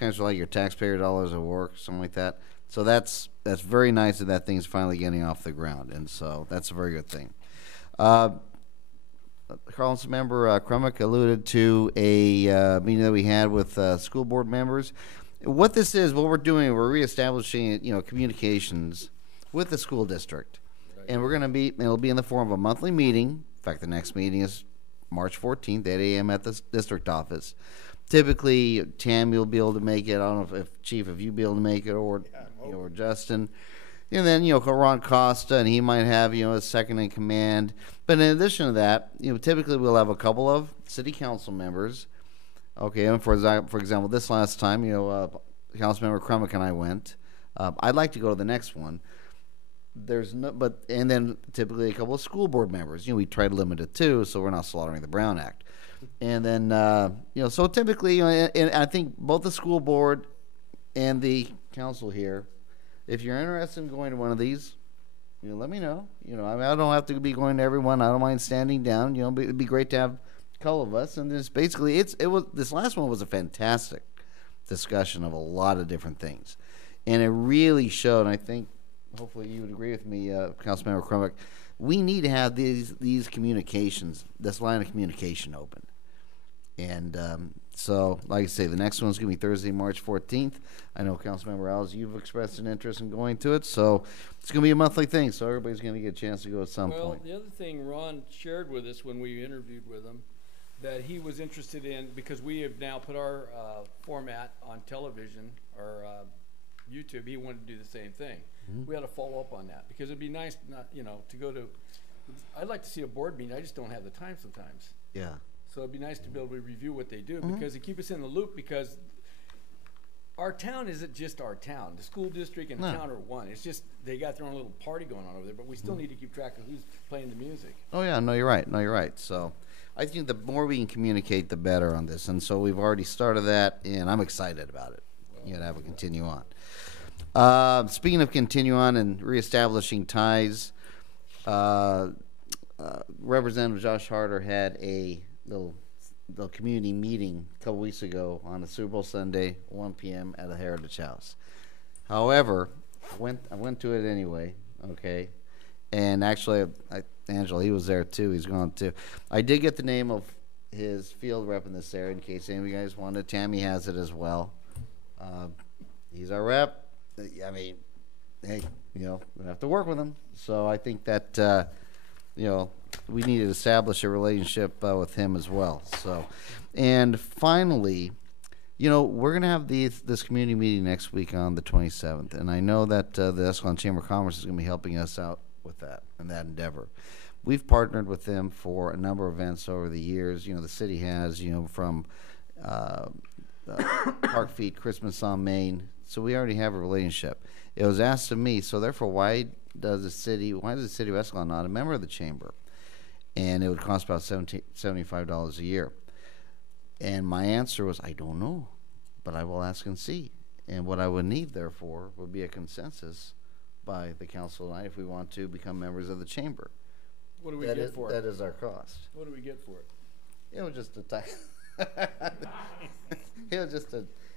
Kind of like your taxpayer dollars at work, something like that. So that's very nice that thing's finally getting off the ground, and so that's a very good thing. Council Member Krummick alluded to a meeting that we had with school board members. What this is, what we're doing, we're reestablishing, communications with the school district. And it'll be in the form of a monthly meeting. In fact, the next meeting is March 14th, 8 a.m. at the district office. Typically, Tam, you'll be able to make it. I don't know if Chief, if you'll be able to make it, or or Justin. And then, Ron Costa, and he might have, a second in command. But in addition to that, typically we'll have a couple of city council members. Okay, and for example, this last time, Councilmember Krummick and I went. I'd like to go to the next one. And then typically a couple of school board members. We try to limit it too, so we're not slaughtering the Brown Act. And then, so typically, and I think both the school board and the council here if you're interested in going to one of these, you know, let me know. You know, I mean, I don't have to be going to every one. I don't mind standing down. You know, it'd be great to have a couple of us. And this basically, this last one was a fantastic discussion of a lot of different things, and it really showed. And I think, hopefully, you would agree with me, Councilmember Crumwick. We need to have these communications, this line of communication open. And so, like I say, the next one's going to be Thursday, March 14th. I know, Councilmember Alves, you've expressed an interest in going to it, so it's going to be a monthly thing, so everybody's going to get a chance to go at some point. Well, the other thing Ron shared with us when we interviewed with him, that he was interested in, because we have now put our format on television, or YouTube, he wanted to do the same thing. We had to follow up on that, because it'd be nice, not, you know, to go to, I'd like to see a board meeting, I just don't have the time sometimes. Yeah. So it'd be nice to be able to review what they do, because they keep us in the loop, because our town isn't just our town. The school district and the town are one. It's just they got their own little party going on over there, but we still need to keep track of who's playing the music. Oh, yeah, no, you're right. No, you're right. So I think the more we can communicate, the better on this. And so we've already started that, and I'm excited about it. You know, to have it continue on. Speaking of continue on and reestablishing ties, Representative Josh Harder had a little community meeting a couple weeks ago on a Super Bowl Sunday, 1 p.m. at a Heritage House. However, I went to it anyway, okay? And actually, Angela, he was there too. He's gone too. I did get the name of his field rep in this area in case any of you guys wanted. Tammy has it as well. He's our rep. I mean, hey, you know, we have to work with him. So I think that, you know, we need to establish a relationship with him as well. So, and finally, you know, we're going to have this community meeting next week on the 27th. And I know that the Escalon Chamber of Commerce is going to be helping us out with that and that endeavor. We've partnered with them for a number of events over the years. You know, the city has, you know, from Park Feet, Christmas on Main. So we already have a relationship. It was asked of me, so therefore, why does the city of Escalon not a member of the chamber? And it would cost about $75 a year. And my answer was, I don't know, but I will ask and see. And what I would need, therefore, would be a consensus by the council tonight if we want to become members of the chamber. What do we get for it? That is our cost. What do we get for it? It was just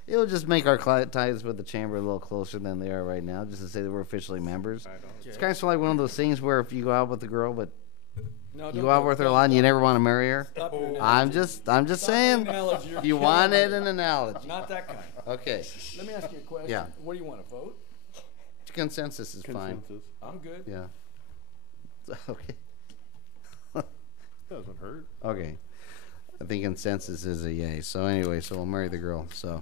it will just make our ties with the chamber a little closer than they are right now, just to say that we're officially members. It's kind of like one of those things where if you go out with a girl, but you go out with her a lot and you never want to marry her. I'm just saying. You wanted an analogy. Not that kind. Okay. Let me ask you a question. Yeah. What do you want to vote? Consensus is fine. I'm good. Yeah. Okay. Doesn't hurt. Okay. I think consensus is a yay. So anyway, so we'll marry the girl. So,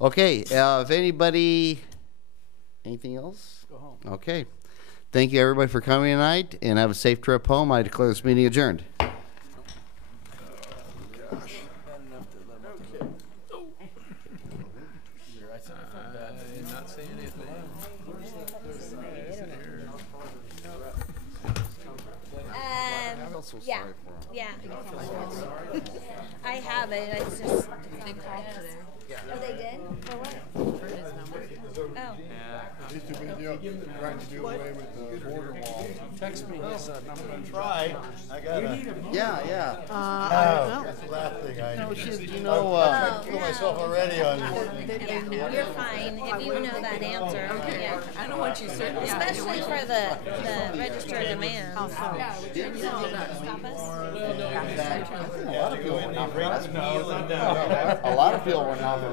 okay. If anybody, anything else? Go home. Okay. Thank you everybody for coming tonight, and have a safe trip home. I declare this meeting adjourned. Not saying anything. Yeah, yeah. I have it. It's just. They called today. Oh, they did? For what? For his number. Oh. Used to be trying to do away with the border wall. Text me his number. Try. I got it. Yeah. That's the last thing I need. You know, I put myself already on this. Yeah, you're fine if you know that answer. Okay. Yeah. I don't want you certain. Especially for the register of demands. How so? Stop us? a lot of people were not for